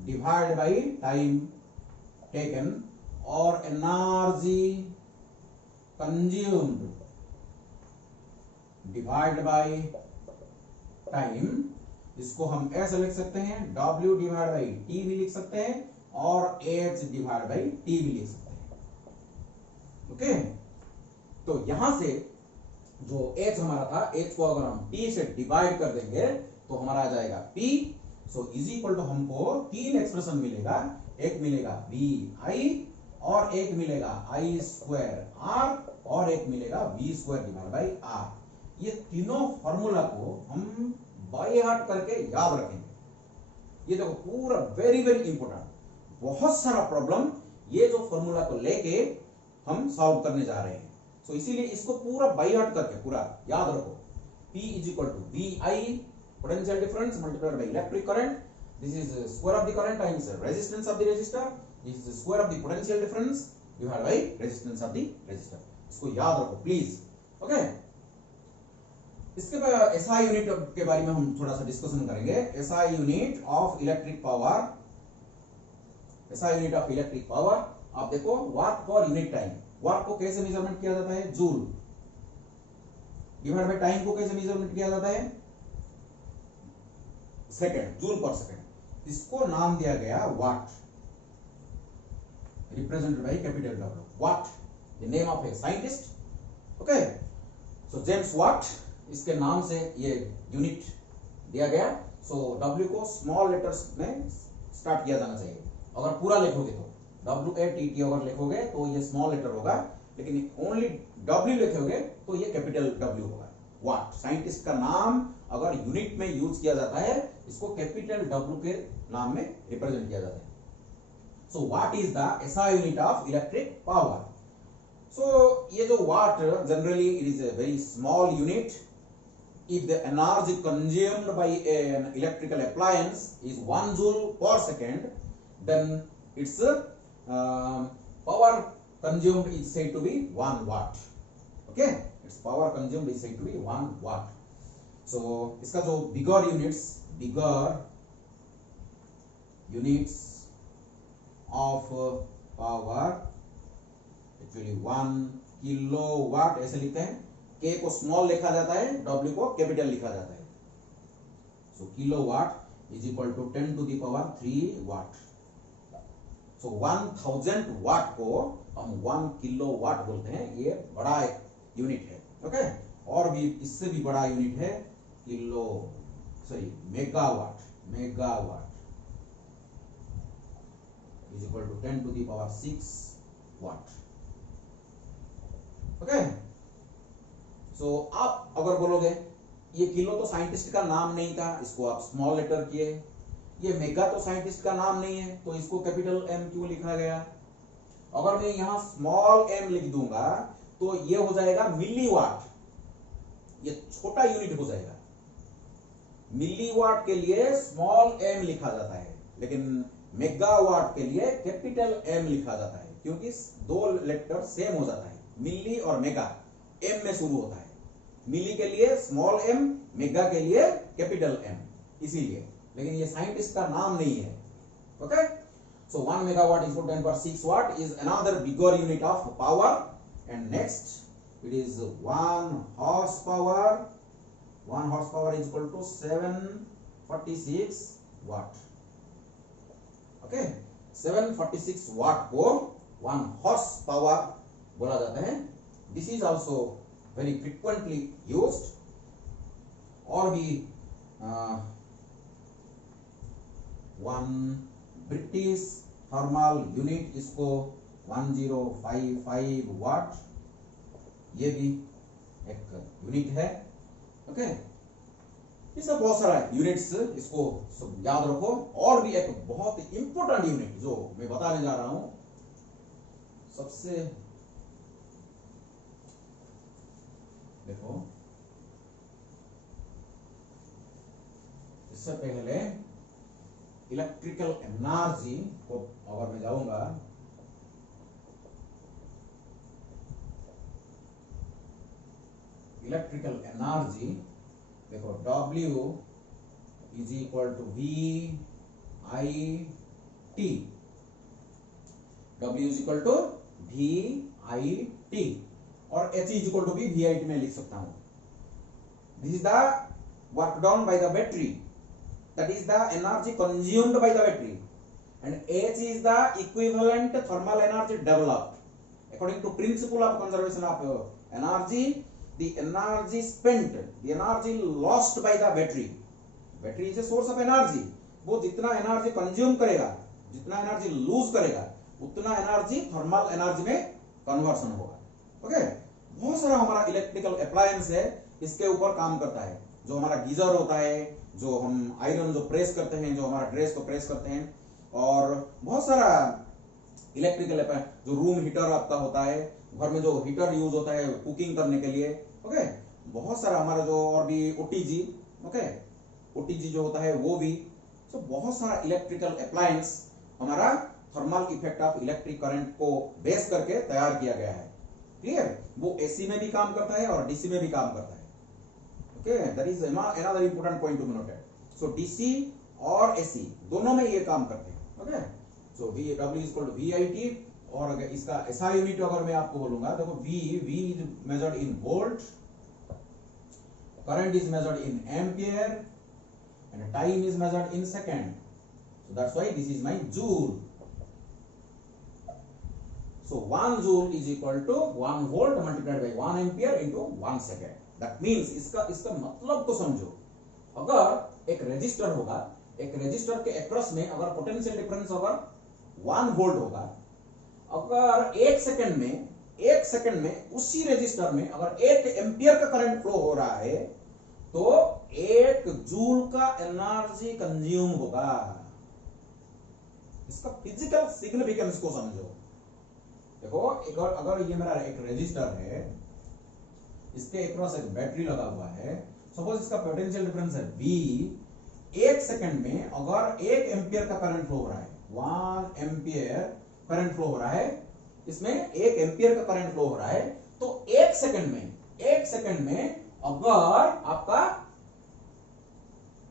divide by time taken और energy consumed divide by time. इसको हम ऐसे लिख सकते हैं, W डिवाइड बाई टी भी लिख सकते हैं और H डिवाइड बाई टी भी लिख सकते हैं। ओके, तो यहां से जो H हमारा था, H को अगर हम T से डिवाइड कर देंगे तो हमारा आ जाएगा P। So is equal to हमको तीन एक्सप्रेशन मिलेगा, एक मिलेगा VI और एक मिलेगा I स्क्वायर R और एक मिलेगा V square divide by R। ये तीनों फॉर्मूला को हम बाय हार्ट करके याद रखेंगे। ये देखो पूरा वेरी वेरी इंपॉर्टेंट, बहुत सारा प्रॉब्लम ये जो फॉर्मूला को लेके हम सॉल्व करने जा रहे हैं। सो इसीलिए इसको पूरा बाय हार्ट करके पूरा याद रखो। P is equal to VI potential difference multiplied by electric current, this is square of the current times resistance of the resistor, this is square of the potential difference divide by resistance of the resistor. इसको याद रखो please. Okay, इसके बाद SI unit के बारे में हम थोड़ा सा डिस्कशन करेंगे। SI unit of electric power, SI unit of electric power, आप देखो वाट पर यूनिट टाइम, वाट को कैसे मेजरमेंट किया जाता है, जूल डिवाइड बाय टाइम को कैसे मेजरमेंट किया जाता है, सेकंड, जूल पर सेकंड। इसको नाम दिया गया watt, represented by capital W, watt the name of a scientist. Okay, so James Watt, इसके नाम से ये यूनिट दिया गया। सो W को स्मॉल लेटर्स में स्टार्ट किया जाना चाहिए। अगर पूरा लिखोगे तो WATT अगर लिखोगे तो ये स्मॉल लेटर होगा, लेकिन ओनली W लिखोगे तो ये कैपिटल W होगा। वाट साइंटिस्ट का नाम अगर यूनिट में यूज किया जाता है, इसको कैपिटल W के नाम में रिप्रेजेंट किया जाता है। So watt is the SI unit of electric power. So ये जो watt generally it is a very small unit. If the energy consumed by an electrical appliance is 1 joule per second, then its power consumed is said to be 1 watt. Okay, its power consumed is said to be 1 watt. So इसका जो bigger units of power actually 1 kilowatt ऐसे लिखते हैं। K को small लिखा जाता है, W को कैपिटल लिखा जाता है। So kilowatt is equal to 10 to the power 3 watt. So 1000 watt को हम 1 किलोवाट बोलते हैं। ये बड़ा यूनिट है। ओके, और भी इससे भी बड़ा यूनिट है megawatt. Megawatt is equal to 10 to the power 6 watt. Okay, so आप अगर बोलोगे ये किलो तो साइंटिस्ट का नाम नहीं था, इसको आप स्मॉल लेटर किए, ये मेगा तो साइंटिस्ट का नाम नहीं है तो इसको कैपिटल M क्यों लिखा गया। अगर मैं यहां स्मॉल m लिख दूंगा तो ये हो जाएगा मिलीवाट, ये छोटा यूनिट हो जाएगा। मिलीवाट के लिए स्मॉल m लिखा जाता है, लेकिन मेगावाट के लिए कैपिटल M लिखा जाता है, क्योंकि दो लेटर सेम हो जाता है। मिली और मेगा M में शुरू होता है। मिली के लिए स्मॉल m, मेगा के लिए कैपिटल M, इसीलिए। लेकिन ये साइंटिस्ट का नाम नहीं है। Okay, so 1 megawatt is 10 per 6 watt is another bigger unit of power. And next it is 1 horsepower. 1 horsepower is equal to 746 watt. Okay, 746 watt को 1 horsepower बोला जाता है। This is also very frequently used. और भी 1 British thermal unit, इसको 1055 वाट, ये भी एक यूनिट है। ओके, ये सब बहुत सारा यूनिट्स, इसको सब याद रखो। और भी एक बहुत इंपॉर्टेंट यूनिट जो मैं बताने जा रहा हूं, सबसे देखो, इससे पहले इलेक्ट्रिकल एनर्जी को अगर मैं जाऊंगा, इलेक्ट्रिकल एनर्जी, देखो W is equal to V I T, W is equal to V I T, और H इज इक्वल टू भी V I T में लिख सकता हूं. This is the work done by the battery, that is the energy consumed by the battery, and H is the equivalent thermal energy developed according to principle of conservation of energy. The energy spent, the energy lost by the battery, battery is a source of energy, वो जितना energy consume करेगा, जितना energy lose करेगा, उतना energy thermal energy में conversion होगा. Okay, बहुत सारा हमारा इलेक्ट्रिकल अप्लायंस है इसके ऊपर काम करता है. जो हमारा गीजर होता है, जो हम आयरन जो प्रेस करते हैं, जो हमारा ड्रेस को प्रेस करते हैं, और बहुत सारा इलेक्ट्रिकल जो रूम हीटर आपका होता है, घर में जो हीटर यूज होता है कुकिंग करने के लिए. ओके, बहुत सारा हमारा जो और भी ओटीजी, ओके, ओटीजी जो होता है वो भी. तो बहुत सारा इलेक्ट्रिकल अप्लायंस हमारा thermal effect of electric current को बेस करके तैयार किया गया है. क्लियर? वो एसी में भी काम करता है और डीसी में भी काम करता है. Okay, that is another important point to be noted. So DC और एसी दोनों में ये काम करते हैं. Okay, so V W is equal to VIT, और अगर इसका ऐसा यूनिट अगर मैं आपको बोलूंगा, देखो V is measured in volt, current is measured in ampere, and time is measured in second. So that's why this is my joule. So 1 joule is equal to 1 volt multiplied by 1 ampere into 1 second. That means इसका मतलब को समझो. अगर एक resistor होगा, एक resistor के across में अगर पोटेंशियल डिफरेंस अगर 1 वोल्ट होगा, अगर एक सेकंड में उसी रेजिस्टर में अगर 1 एम्पियर का करंट फ्लो हो रहा है, तो 1 जूल का एनर्जी कंज्यूम होगा. इसका फिजिकल सिग्निफिकेंस को समझो. देखो, अगर ये मेरा एक रेजिस्टर है, इसके अक्रॉस एक बैटरी लगा हुआ है, सपोज इसका पोटेंशियल डिफरेंस है V, एक सेकंड में अगर 1 एम्पियर का करंट फ्लो हो रहा है, 1 एम्पियर करंट फ्लो हो रहा है, इसमें 1 एम्पियर का करंट फ्लो हो रहा है, तो एक सेकंड में अगर आपका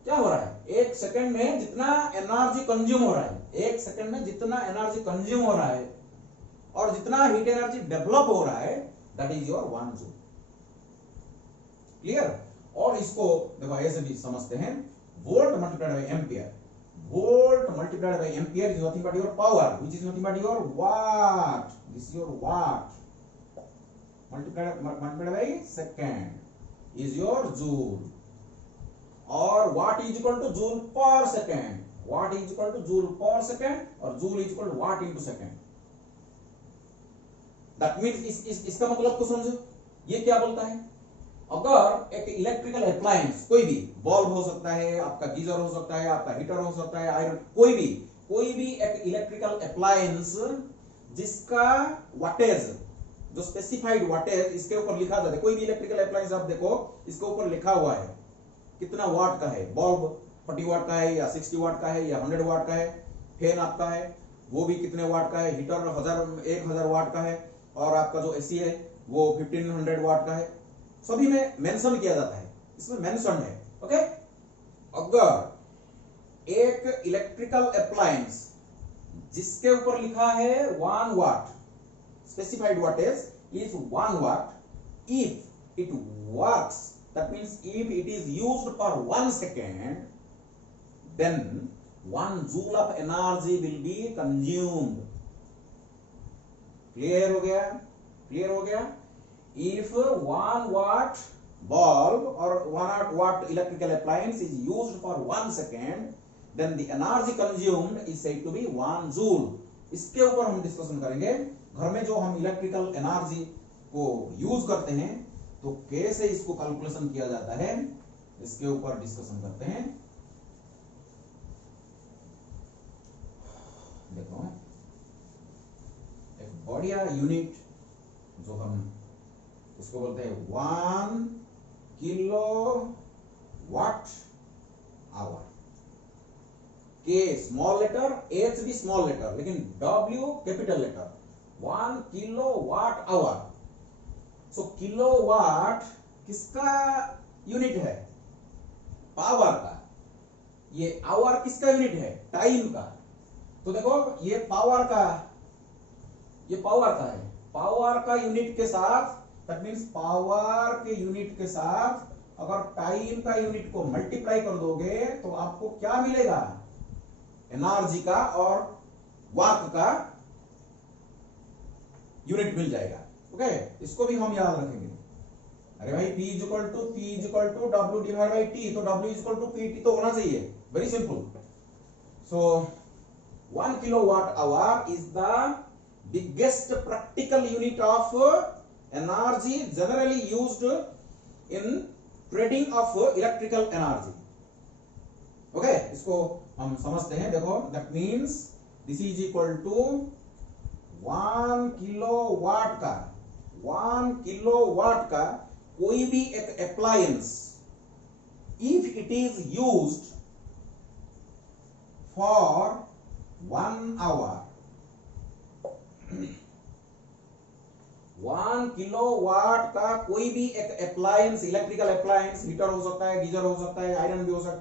क्या हो रहा है, एक सेकंड में जितना एनर्जी कंज्यूम हो रहा है, एक सेकंड में जितना एनर्जी कंज्यूम हो रहा है और जितना हीट एनर्जी डेवलप हो रहा है, that is your 1 joule. Clear? और इसको देखो ऐसे भी समझते हैं, volt multiplied by ampere, volt multiplied by ampere is nothing but your power, which is nothing but your watt. This is your watt multiplied by second is your joule, और watt is equal to joule per second, watt is equal to joule per second, और joule is equal to watt into second. That means इसका मतलब को समझो. ये क्या बोलता है, अगर एक इलेक्ट्रिकल अप्लायंस, कोई भी बल्ब हो सकता है, आपका गीजर हो सकता है, आपका हीटर हो सकता है, आयरन, कोई भी एक इलेक्ट्रिकल अप्लायंस जिसका वाटेज, जो स्पेसिफाइड वाटेज इसके ऊपर लिखा जाता है, कोई भी इलेक्ट्रिकल अप्लायंस आप देखो, इसके ऊपर लिखा हुआ है कितना वाट का है. बल्ब 40 वाट का है या 60 वाट का है या 100 वाट का है. फैन आपका है वो भी कितने वाट का है. हीटर 1000 वाट का है, और आपका जो एसी है वो 1500 वाट का है. सभी में मेंशन किया जाता है, इसमें मेंशन है. ओके, अगर एक इलेक्ट्रिकल अप्लायंस जिसके ऊपर लिखा है 1 watt, specified wattage is 1 watt, if it works, that means if it is used for 1 second, then 1 joule of energy will be consumed. Clear हो गया? क्लियर हो गया? If 1 watt bulb or 1 watt electrical appliance is used for 1 second, then the energy consumed is said to be 1 joule. इसके ऊपर हम discussion करेंगे. घर में जो हम इलेक्ट्रिकल एनर्जी को यूज करते हैं, तो कैसे इसको कैलकुलेशन किया जाता है, इसके ऊपर डिस्कशन करते हैं. देखो, एक बढ़िया यूनिट जो हम इसको बोलते हैं 1 kilo watt hour. K small letter, H भी स्मॉल लेटर, लेकिन W capital letter. 1 kilo watt hour. So kilo watt किसका यूनिट है? पावर का। ये आवर किसका यूनिट है? टाइम का। तो देखो ये पावर का है। पावर का यूनिट के साथ, दैट मींस पावर के यूनिट के साथ अगर टाइम का यूनिट को मल्टीप्लाई कर दोगे तो आपको क्या मिलेगा? एनर्जी का और वर्क का यूनिट मिल जाएगा। ओके, इसको भी हम याद रखेंगे। अरे भाई P equal to W divide by T, तो W इक्वल टू PT तो होना चाहिए। Very simple. So 1 kilowatt hour is the biggest practical unit of energy generally used in trading of electrical energy. Okay, इसको हम समझते हैं। देखो, that means this is equal to 1 kilowatt का कोई भी एक appliance, if it is used for 1 hour, 1 kilowatt का कोई भी एक अप्लायंस, इलेक्ट्रिकल अप्लायंस, हीटर हो सकता है, गीजर हो सकता है, आयरन भी हो सकता है,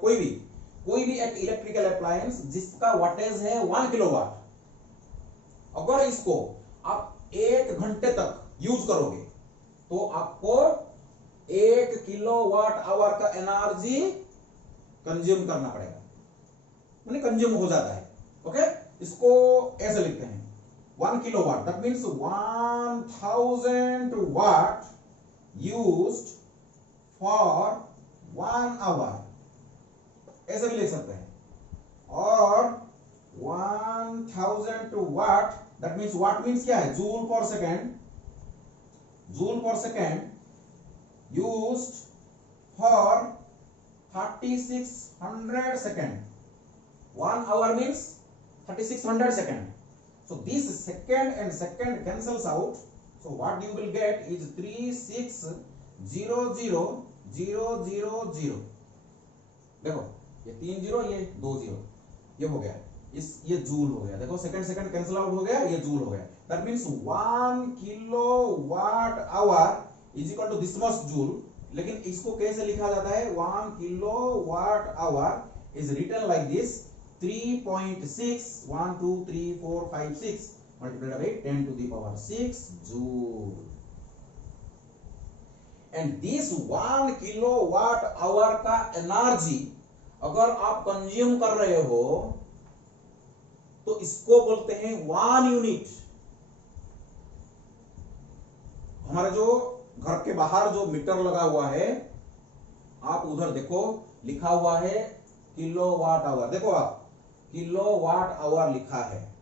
कोई भी एक इलेक्ट्रिकल अप्लायंस जिसका वाटेज है 1 किलोवाट, अगर इसको आप 1 घंटे तक यूज करोगे तो आपको 1 किलोवाट आवर का एनर्जी कंज्यूम करना पड़ेगा, यानी कंज्यूम हो जाता है। ओके, इसको ऐसे लिखते हैं 1 kilowatt, that means 1000 watt used for 1 hour, ऐसे भी लिख सकते हैं। और 1000 watt, that means watt means क्या है? Joule per second used for 3600 second. 1 hour means 3600 second. So this second and second cancels out. So what you will get is 3600000। देखो ये 3 जीरो, ये 2 जीरो, ये हो गया, ये जूल हो गया। देखो सेकंड कैंसिल आउट हो गया, ये जूल हो गया। That means 1 kilowatt hour is equal to this much joule. लेकिन इसको कैसे लिखा जाता है? 1 kilowatt hour is written like this, 3.612345 multiplied by 10 to the power 6 joule. And this 1 kilowatt hour का एनर्जी अगर आप कंज्यूम कर रहे हो तो इसको बोलते हैं 1 यूनिट। हमारे जो घर के बाहर जो मीटर लगा हुआ है, आप उधर देखो लिखा हुआ है किलोवाट आवर। देखो आप किलोवाट आवर लिखा है।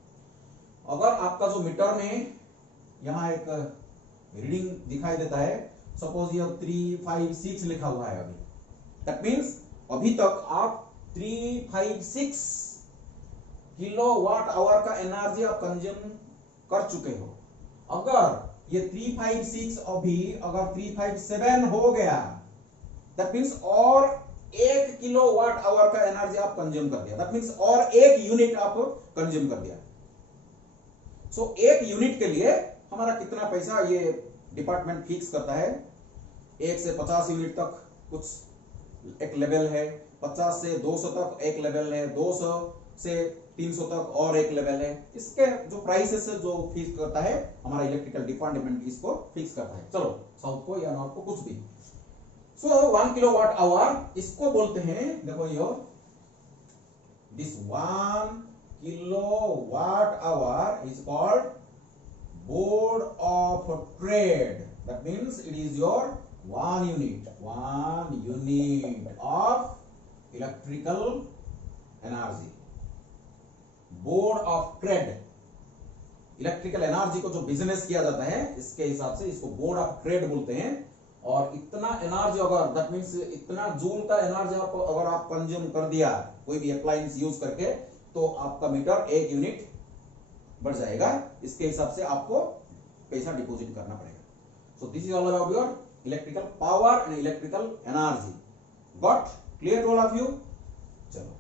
अगर आपका जो मीटर में यहां एक रीडिंग दिखाई देता है, सपोज ये 356 लिखा हुआ है अभी, दैट मीन्स अभी तक आप 356 किलोवाट आवर का एनर्जी आप कंज्यूम कर चुके हो। अगर ये 356 अभी अगर 357 हो गया, दैट मीन्स और 1 किलोवाट आवर का एनर्जी आप कंज्यूम कर दिया। दैट मीन्स और 1 यूनिट आप कंज्यूम कर दिया। सो 1 यूनिट के लिए हमारा कितना पैसा ये डिपार्टमेंट फिक्स करता है। 1 से 50 यूनिट तक कुछ एक लेवल है, 50 से 200 तक एक लेवल है, 200 से 300 तक और एक लेवल है। इसके जो प्राइसेस है जो फिक्स करता है हमारा इलेक्ट्रिकल डिपार्टमेंट, इसको फिक्स करता है। चलो साउथ को या नॉर्थ को कुछ भी। सो 1 किलोवाट आवर इसको बोलते हैं, देखो यो this 1 kilowatt hour is called board of trade. That means it is your 1 unit of electrical energy. Board of trade, electrical energy को जो बिजनेस किया जाता है इसके हिसाब से इसको बोर्ड ऑफ ट्रेड बोलते हैं। और इतना एनर्जी अगर, दैट मीन्स इतना जूल का एनर्जी आप अगर आप कंज्यूम कर दिया कोई भी अप्लायंस यूज करके, तो आपका मीटर 1 यूनिट बढ़ जाएगा। इसके हिसाब से आपको पैसा डिपॉजिट करना पड़ेगा। So this is all about your electrical power and electrical energy. Got clear to all of you? चलो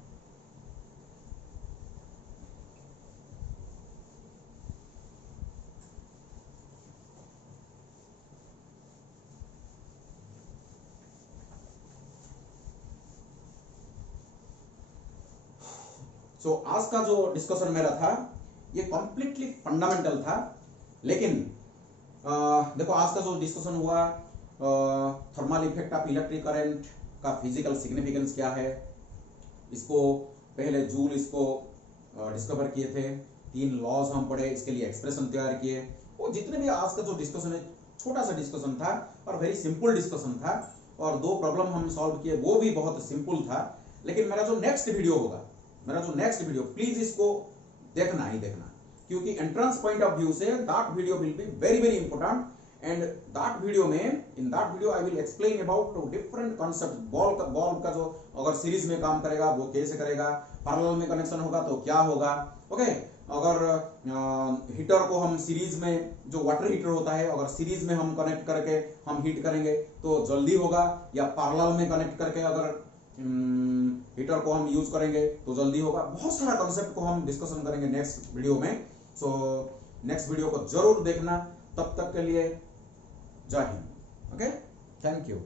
सो आज का जो डिस्कशन मेरा था ये कंप्लीटली फंडामेंटल था, लेकिन देखो आज का जो डिस्कशन हुआ thermal effect of electric current का फिजिकल सिग्निफिकेंस क्या है, इसको पहले जूल इसको डिस्कवर किए थे, 3 लॉज हम पढ़े, इसके लिए एक्सप्रेशन तैयार किए। वो जितने भी आज का जो डिस्कशन है छोटा सा डिस्कशन था और वेरी सिंपल डिस्कशन था, और 2 प्रॉब्लम हम सॉल्व किए वो भी बहुत सिंपल था। लेकिन मेरा जो नेक्स्ट वीडियो होगा, प्लीज इसको देखना ही देखना, क्योंकि एंट्रेंस पॉइंट ऑफ व्यू से that video will be very very important. And that video में in that video I will explain about different concept. Ball का जो अगर सीरीज में काम करेगा वो कैसे करेगा, पैरेलल में कनेक्शन होगा तो क्या होगा, ओके। अगर हीटर को हम सीरीज में, जो वाटर हीटर होता है, अगर सीरीज में हम कनेक्ट करके हम हीट करेंगे तो जल्दी होगा, या पैरेलल में कनेक्ट करके अगर हीटर को हम यूज करेंगे तो जल्दी होगा। बहुत सारा कॉन्सेप्ट को हम डिस्कशन करेंगे नेक्स्ट वीडियो में। सो नेक्स्ट वीडियो को जरूर देखना। तब तक के लिए जय हिंद। Okay, thank you.